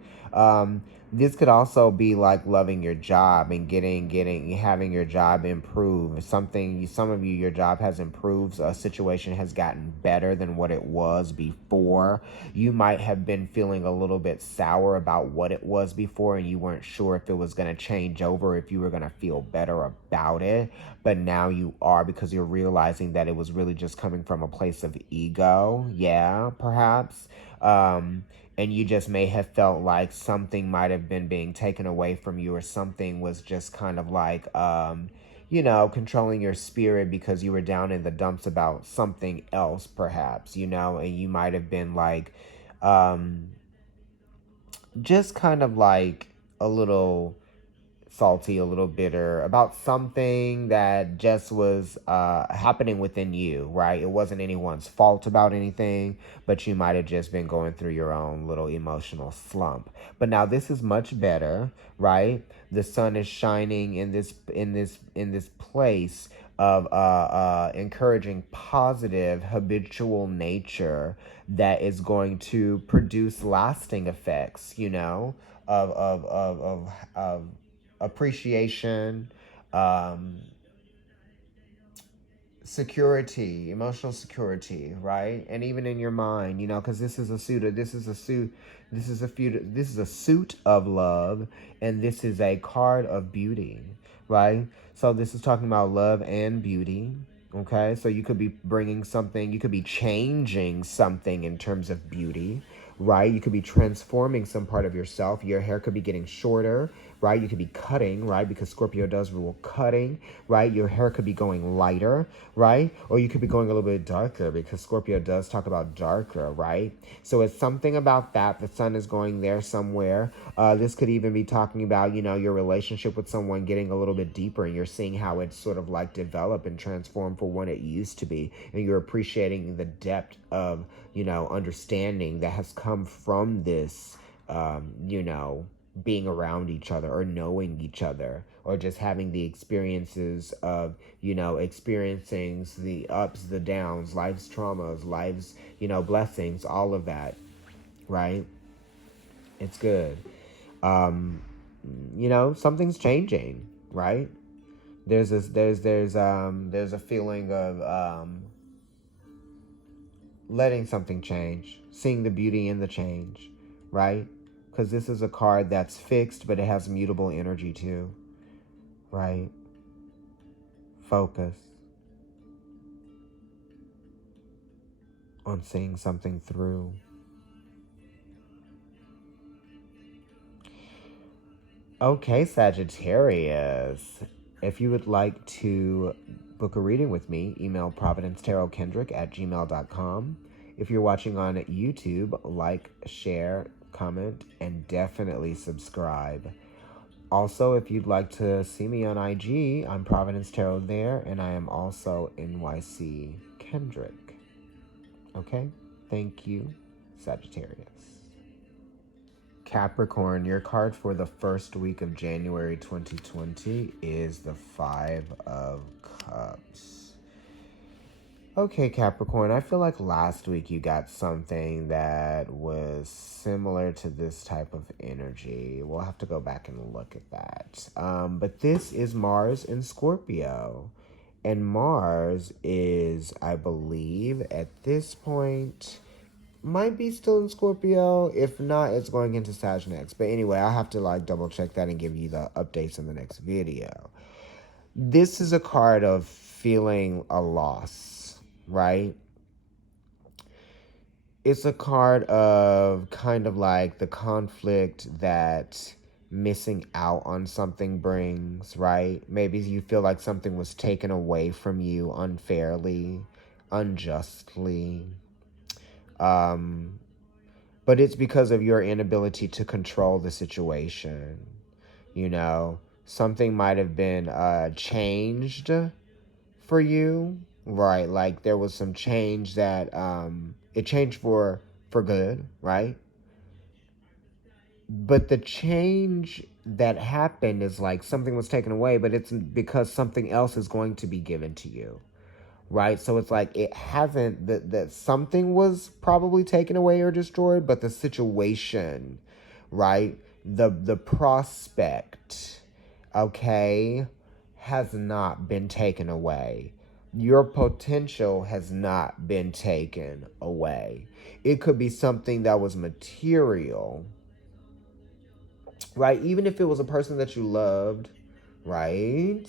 This could also be like loving your job and having your job improve. Some of you, your job has improved. A situation has gotten better than what it was before. You might have been feeling a little bit sour about what it was before, and you weren't sure if it was going to change over, if you were going to feel better about it. But now you are, because you're realizing that it was really just coming from a place of ego. Yeah, perhaps. And you just may have felt like something might have been being taken away from you, or something was just kind of like, controlling your spirit, because you were down in the dumps about something else, perhaps, and you might have been like, just kind of like a little salty, a little bitter about something that just was happening within you, right? It wasn't anyone's fault about anything, but you might have just been going through your own little emotional slump. But now this is much better, right? The sun is shining in this place of encouraging positive habitual nature that is going to produce lasting effects, of appreciation, um, security, emotional security, right? And even in your mind, because this is a suit of love, and this is a card of beauty, right? So this is talking about love and beauty. Okay, so you could be bringing something, you could be changing something in terms of beauty, right? You could be transforming some part of yourself. Your hair could be getting shorter, right? You could be cutting, right? Because Scorpio does rule cutting, right? Your hair could be going lighter, right? Or you could be going a little bit darker, because Scorpio does talk about darker, right? So it's something about that. The sun is going there somewhere. This could even be talking about, your relationship with someone getting a little bit deeper, and you're seeing how it's sort of like develop and transform for what it used to be. And you're appreciating the depth of, understanding that has come from this, being around each other, or knowing each other, or just having the experiences of, experiencing the ups, the downs, life's traumas, life's, blessings, all of that, right? It's good. Um, something's changing, right? There's a feeling of letting something change, seeing the beauty in the change, right? Because this is a card that's fixed, but it has mutable energy too, right? Focus on seeing something through. Okay, Sagittarius. If you would like to book a reading with me, email providencetarotkendrick@gmail.com. If you're watching on YouTube, like, share, comment, and definitely subscribe. Also, if you'd like to see me on IG, I'm Providence Tarot there, and I am also NYC Kendrick. Okay? Thank you, Sagittarius. Capricorn, your card for the first week of January 2020 is the Five of Cups. Okay, Capricorn, I feel like last week you got something that was similar to this type of energy. We'll have to go back and look at that. But this is Mars in Scorpio. And Mars is, I believe, at this point, might be still in Scorpio. If not, it's going into Sag next. But anyway, I'll have to double check that and give you the updates in the next video. This is a card of feeling a loss, right? It's a card of kind of like the conflict that missing out on something brings, right? Maybe you feel like something was taken away from you unfairly, unjustly. But it's because of your inability to control the situation. You know, something might have been changed for you, right? Like there was some change that it changed for good, right? But the change that happened is like something was taken away, but it's because something else is going to be given to you, right? So it's like it hasn't that something was probably taken away or destroyed, but the situation, right? The prospect, okay, has not been taken away. Your potential has not been taken away. It could be something that was material, right? Even if it was a person that you loved, right?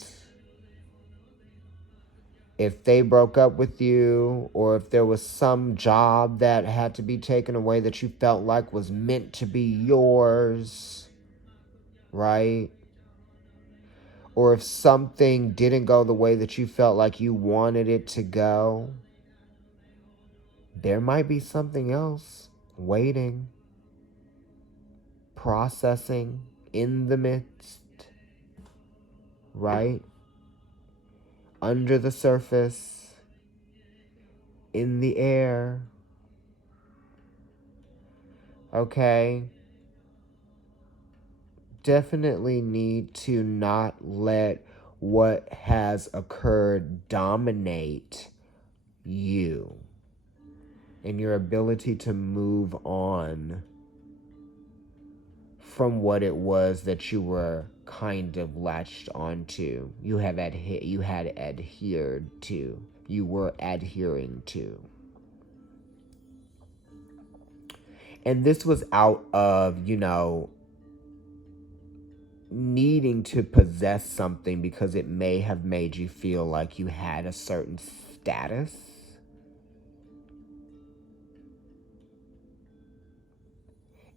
If they broke up with you, or if there was some job that had to be taken away that you felt like was meant to be yours, right? Or if something didn't go the way that you felt like you wanted it to go, there might be something else waiting, processing in the midst, right? Under the surface, in the air. Okay? Definitely need to not let what has occurred dominate you and your ability to move on from what it was that you were kind of latched onto. You had adhered to. You were adhering to. And this was out of, needing to possess something because it may have made you feel like you had a certain status.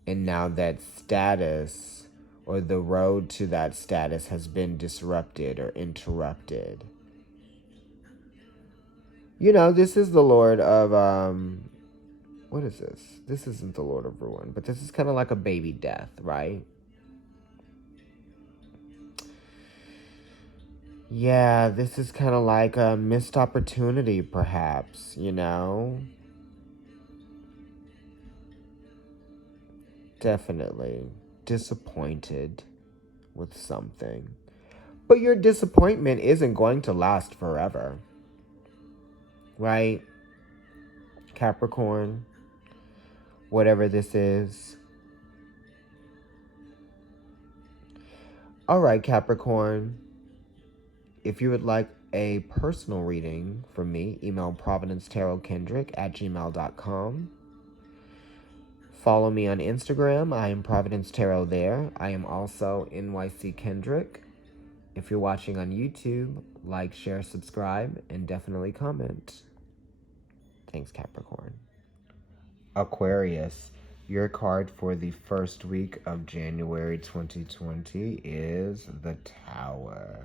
And now that status, or the road to that status, has been disrupted or interrupted. This is the Lord of, what is this? This isn't the Lord of Ruin, but this is kind of like a baby death, right? Yeah, this is kind of like a missed opportunity, perhaps, Definitely disappointed with something. But your disappointment isn't going to last forever, right? Capricorn, whatever this is. All right, Capricorn. If you would like a personal reading from me, email providencetarotkendrick@gmail.com. Follow me on Instagram. I am Providence Tarot there. I am also NYC Kendrick. If you're watching on YouTube, like, share, subscribe, and definitely comment. Thanks, Capricorn. Aquarius, your card for the first week of January 2020 is the Tower.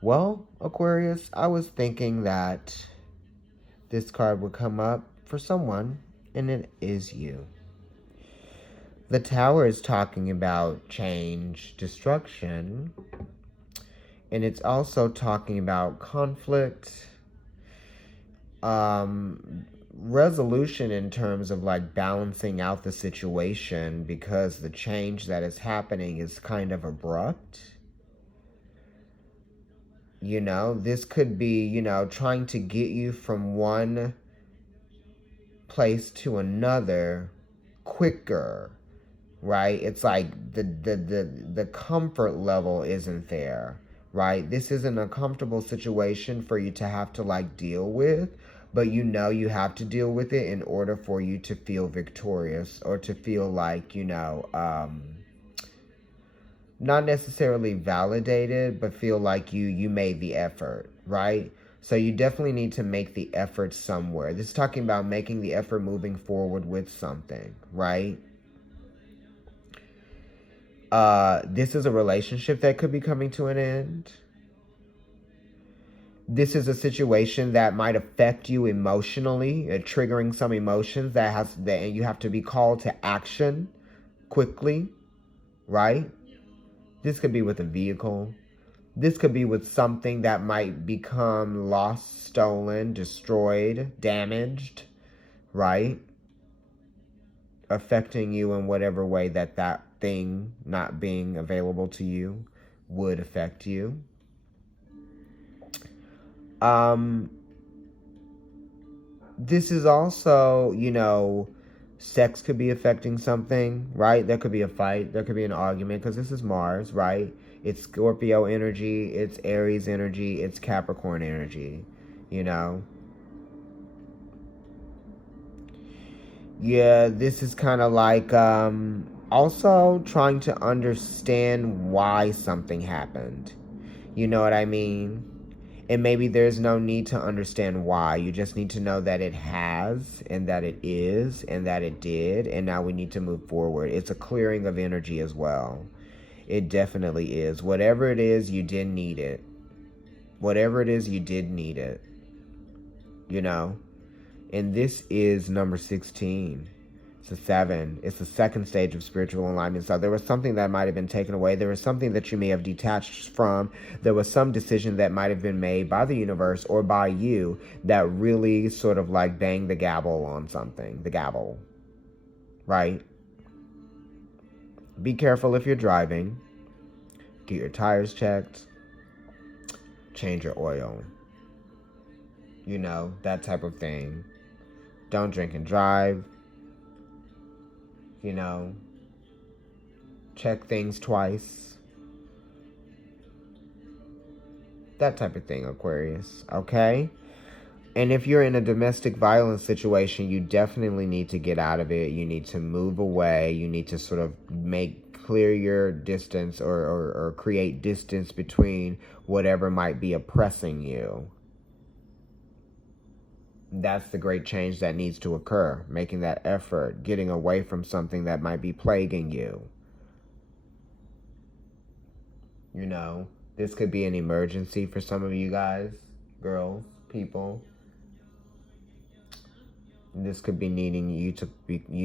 Well, Aquarius, I was thinking that this card would come up for someone, and it is you. The Tower is talking about change, destruction, and it's also talking about conflict, resolution in terms of like balancing out the situation, because the change that is happening is kind of abrupt. This could be, trying to get you from one place to another quicker, right? It's like the comfort level isn't there, right? This isn't a comfortable situation for you to have to like deal with, but you have to deal with it in order for you to feel victorious, or to feel like, not necessarily validated, but feel like you made the effort, right? So you definitely need to make the effort somewhere. This is talking about making the effort moving forward with something, right? This is a relationship that could be coming to an end. This is a situation that might affect you emotionally, triggering some emotions and you have to be called to action quickly, right? This could be with a vehicle. This could be with something that might become lost, stolen, destroyed, damaged, right? Affecting you in whatever way that thing not being available to you would affect you. This is also, sex could be affecting something, right? There could be a fight. There could be an argument because this is Mars, right? It's Scorpio energy. It's Aries energy. It's Capricorn energy, Yeah, this is kind of like also trying to understand why something happened. You know what I mean? And maybe there's no need to understand why. You just need to know that it has, and that it is, and that it did, and now we need to move forward. It's a clearing of energy as well. It definitely is. Whatever it is, you did need it. Whatever it is, you did need it. And this is number 16. It's a 7. It's the second stage of spiritual alignment. So there was something that might have been taken away. There was something that you may have detached from. There was some decision that might have been made by the universe or by you that really sort of like banged the gavel on something. The gavel. Right? Be careful if you're driving. Get your tires checked. Change your oil. That type of thing. Don't drink and drive. Check things twice. That type of thing, Aquarius. Okay? And if you're in a domestic violence situation, you definitely need to get out of it. You need to move away. You need to sort of clear your distance or create distance between whatever might be oppressing you. That's the great change that needs to occur. Making that effort, getting away from something that might be plaguing you. This could be an emergency for some of you guys, girls, people. This could be needing you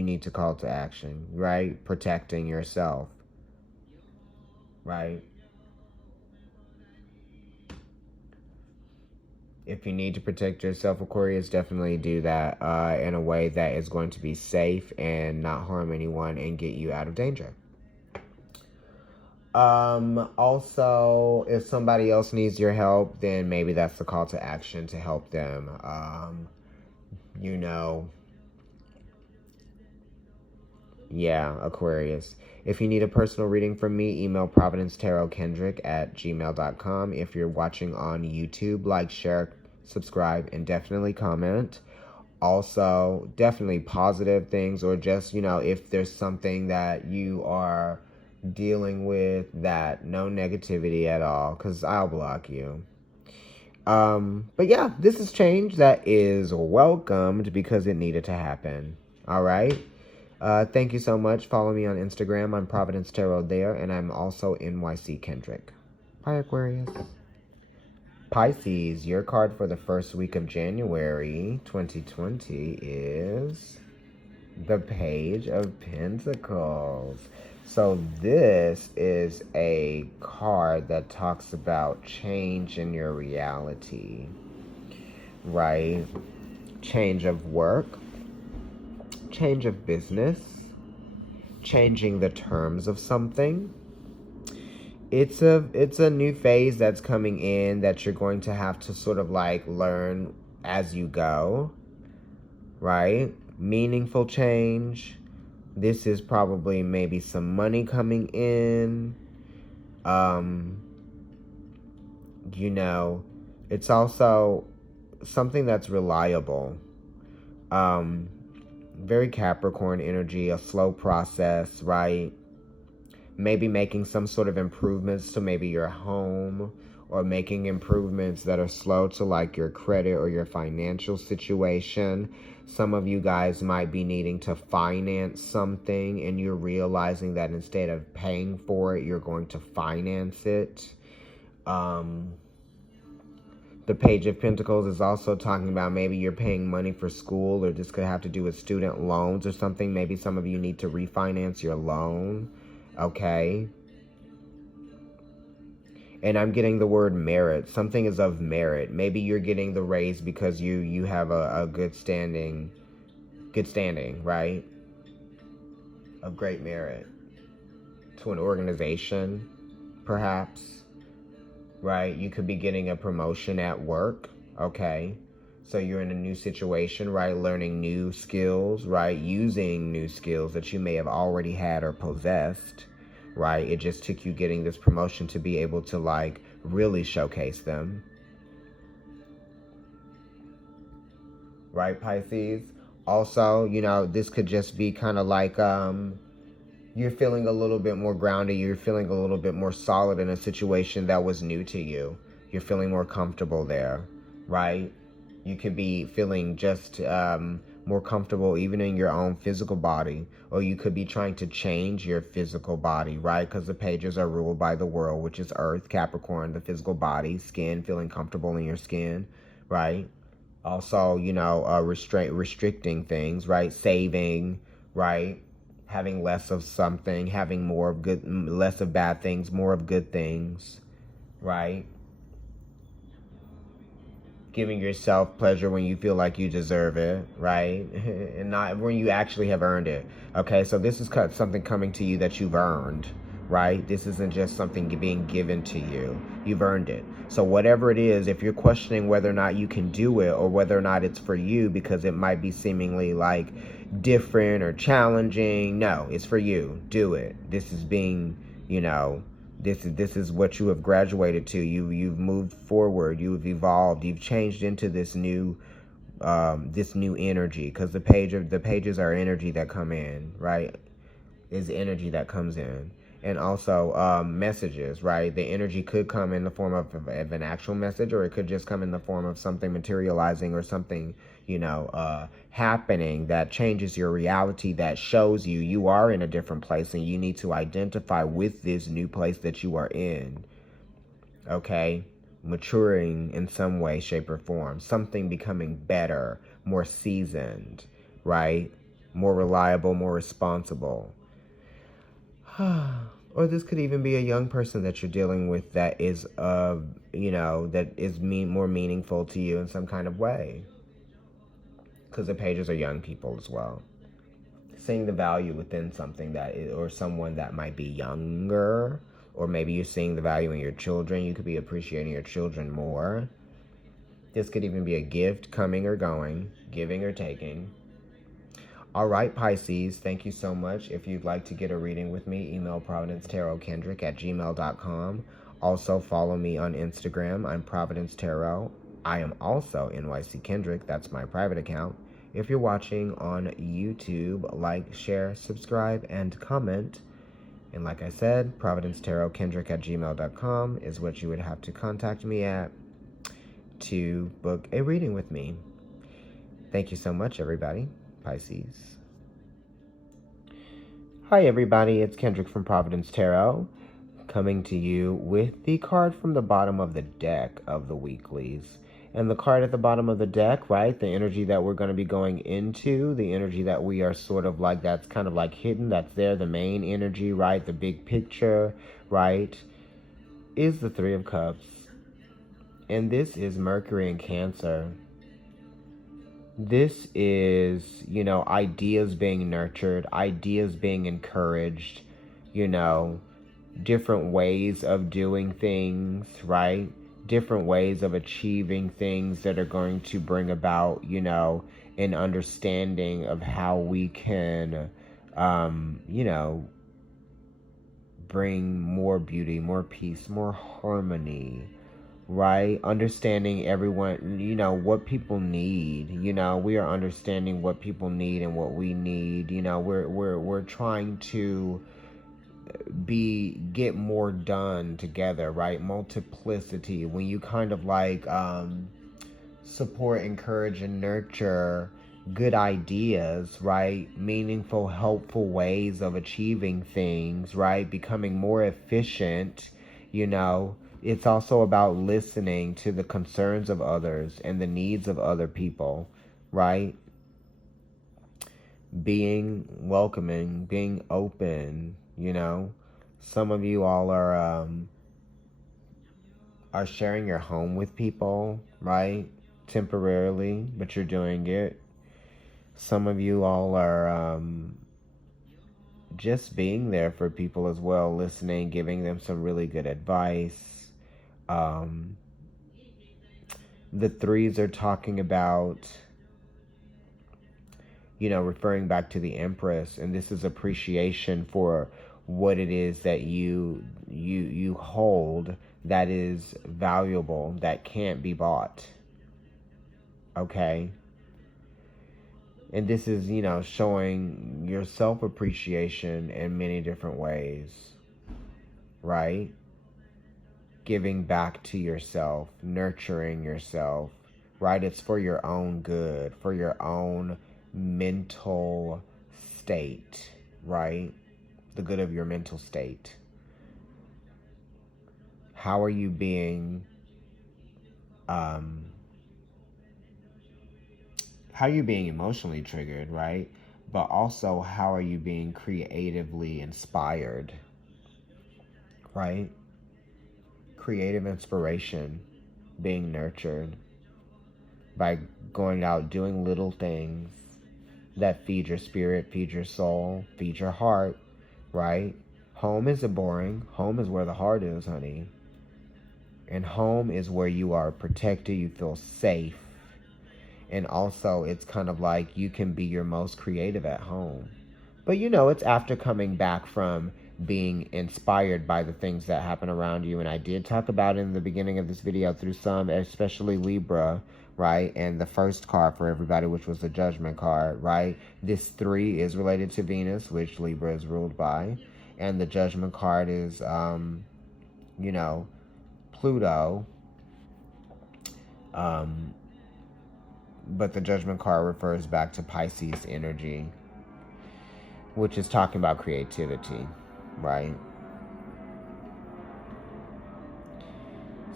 need to call to action, right? Protecting yourself, right? If you need to protect yourself, Aquarius, definitely do that in a way that is going to be safe and not harm anyone and get you out of danger. Also, if somebody else needs your help, then maybe that's the call to action to help them. Yeah, Aquarius. If you need a personal reading from me, email providencetarotkendrick@gmail.com. If you're watching on YouTube, like, share, subscribe, and definitely comment. Also, definitely positive things, or just, if there's something that you are dealing with, that no negativity at all, because I'll block you. But yeah, this is change that is welcomed because it needed to happen. All right. Thank you so much. Follow me on Instagram. I'm Providence Tarot there, and I'm also NYC Kendrick. Bye, Aquarius. Pisces, your card for the first week of January 2020 is the Page of Pentacles. So this is a card that talks about change in your reality, right? Change of work, change of business, changing the terms of something. It's a new phase that's coming in that you're going to have to sort of like learn as you go, right? Meaningful change. This is probably maybe some money coming in. It's also something that's reliable. Very Capricorn energy, a slow process, right? Maybe making some sort of improvements to maybe your home or making improvements that are slow to like your credit or your financial situation. Some of you guys might be needing to finance something, and you're realizing that instead of paying for it, you're going to finance it. The Page of Pentacles is also talking about maybe you're paying money for school, or this could have to do with student loans or something. Maybe some of you need to refinance your loan, okay? And I'm getting the word merit. Something is of merit. Maybe you're getting the raise because you have a good standing, right? Of great merit to an organization, perhaps. Right? You could be getting a promotion at work, okay? So you're in a new situation, right? Learning new skills, right? Using new skills that you may have already had or possessed, right? It just took you getting this promotion to be able to, like, really showcase them. Right, Pisces? Also, you know, this could just be kind of like, you're feeling a little bit more grounded. You're feeling a little bit more solid in a situation that was new to you. You're feeling more comfortable there, right? You could be feeling just more comfortable even in your own physical body. Or you could be trying to change your physical body, right? Because the pages are ruled by the world, which is Earth, Capricorn, the physical body, skin, feeling comfortable in your skin, right? Also, you know, restricting things, right? Saving, right? Having less of something, having more of good, less of bad things, more of good things, right? Giving yourself pleasure when you feel like you deserve it, right? And not when you actually have earned it. Okay, so this is something coming to you that you've earned, right? This isn't just something being given to you. You've earned it. So whatever it is, if you're questioning whether or not you can do it or whether or not it's for you because it might be seemingly like different or challenging, no, it's for you. Do it. This is being, you know, this is what you have graduated to. You've moved forward. You've evolved. You've changed into this new energy, because the pages are energy that come in, right? Is energy that comes in. And also messages, right? The energy could come in the form of an actual message, or it could just come in the form of something materializing or something, you know, happening that changes your reality, that shows you are in a different place and you need to identify with this new place that you are in, okay? Maturing in some way, shape, or form. Something becoming better, more seasoned, right? More reliable, more responsible. Or this could even be a young person that you're dealing with that is, you know, that is more meaningful to you in some kind of way. Because the pages are young people as well. Seeing the value within something that is, or someone that might be younger, or maybe you're seeing the value in your children. You could be appreciating your children more. This could even be a gift coming or going, giving or taking. All right, Pisces, thank you so much. If you'd like to get a reading with me, email providencetarotkendrick@gmail.com. Also, follow me on Instagram. I'm Providence Tarot. I am also NYC Kendrick. That's my private account. If you're watching on YouTube, like, share, subscribe, and comment. And like I said, providencetarotkendrick@gmail.com is what you would have to contact me at to book a reading with me. Thank you so much, everybody. Pisces. Hi everybody, it's Kendrick from Providence Tarot, coming to you with the card from the bottom of the deck of the weeklies. And the card at the bottom of the deck, right, the energy that we're going to be going into, the energy that we are sort of like, that's kind of like hidden, that's there, the main energy, right, the big picture, right, is the Three of Cups. And this is Mercury in Cancer. This is, you know, ideas being nurtured, ideas being encouraged, you know, different ways of doing things, right? Different ways of achieving things that are going to bring about, you know, an understanding of how we can, you know, bring more beauty, more peace, more harmony, right? Understanding everyone, you know, what people need. You know, we are understanding what people need and what we need. You know, we're trying to get more done together, right? Multiplicity, when you kind of like support, encourage, and nurture good ideas, right? Meaningful, helpful ways of achieving things, right? Becoming more efficient, you know. It's also about listening to the concerns of others and the needs of other people, right? Being welcoming, being open, you know. Some of you all are sharing your home with people, right? Temporarily, but you're doing it. Some of you all are just being there for people as well, listening, giving them some really good advice. The threes are talking about, you know, referring back to the Empress, and this is appreciation for what it is that you hold that is valuable, that can't be bought. Okay? And this is, you know, showing your self-appreciation in many different ways, right? Giving back to yourself, nurturing yourself, right? It's for your own good, for your own mental state, right? The good of your mental state. How are you being emotionally triggered, right? But also, how are you being creatively inspired, right? Creative inspiration being nurtured by going out doing little things that feed your spirit, feed your soul, feed your heart, right? Home isn't boring. Home is where the heart is, honey. And home is where you are protected, you feel safe. And also, it's kind of like you can be your most creative at home. But you know, it's after coming back from being inspired by the things that happen around you. And I did talk about in the beginning of this video through some, especially Libra, right? And the first card for everybody, which was the Judgment card, right? This 3 is related to Venus, which Libra is ruled by. And the Judgment card is, you know, Pluto. But the Judgment card refers back to Pisces energy, which is talking about creativity, right?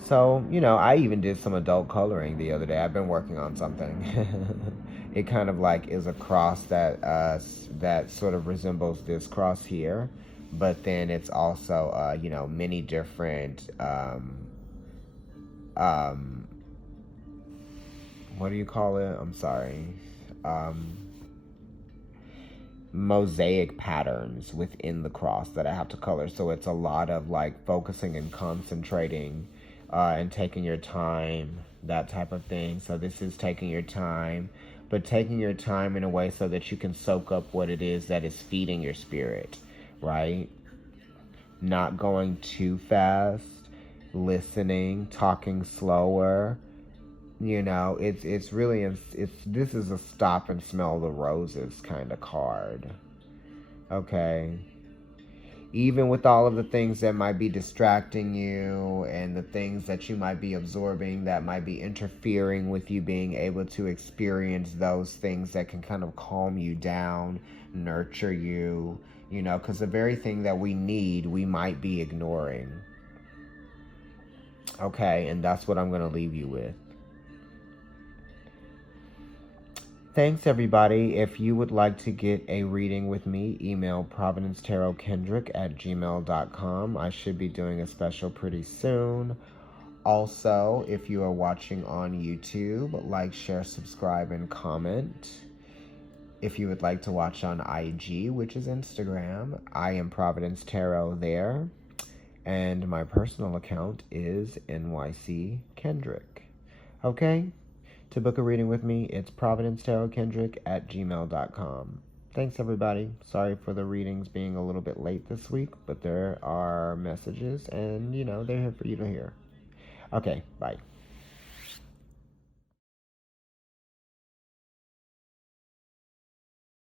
So, you know, I even did some adult coloring the other day. I've been working on something. It kind of like is a cross that that sort of resembles this cross here, but then it's also you know, many different what do you call it? I'm sorry. Mosaic patterns within the cross that I have to color. So it's a lot of like focusing and concentrating and taking your time, that type of thing. So this is taking your time, but taking your time in a way so that you can soak up what it is that is feeding your spirit, right? Not going too fast, listening, talking slower. You know, it's really, this is a stop and smell the roses kind of card. Okay. Even with all of the things that might be distracting you and the things that you might be absorbing that might be interfering with you being able to experience those things that can kind of calm you down, nurture you, you know, because the very thing that we need, we might be ignoring. Okay, and that's what I'm going to leave you with. Thanks, everybody. If you would like to get a reading with me, email providencetarotkendrick@gmail.com. I should be doing a special pretty soon. Also, if you are watching on YouTube, like, share, subscribe, and comment. If you would like to watch on IG, which is Instagram, I am Providence Tarot there. And my personal account is NYC Kendrick. Okay? To book a reading with me, it's providencetarotkendrick@gmail.com. Thanks, everybody. Sorry for the readings being a little bit late this week, but there are messages, and, you know, they're here for you to hear. Okay, bye.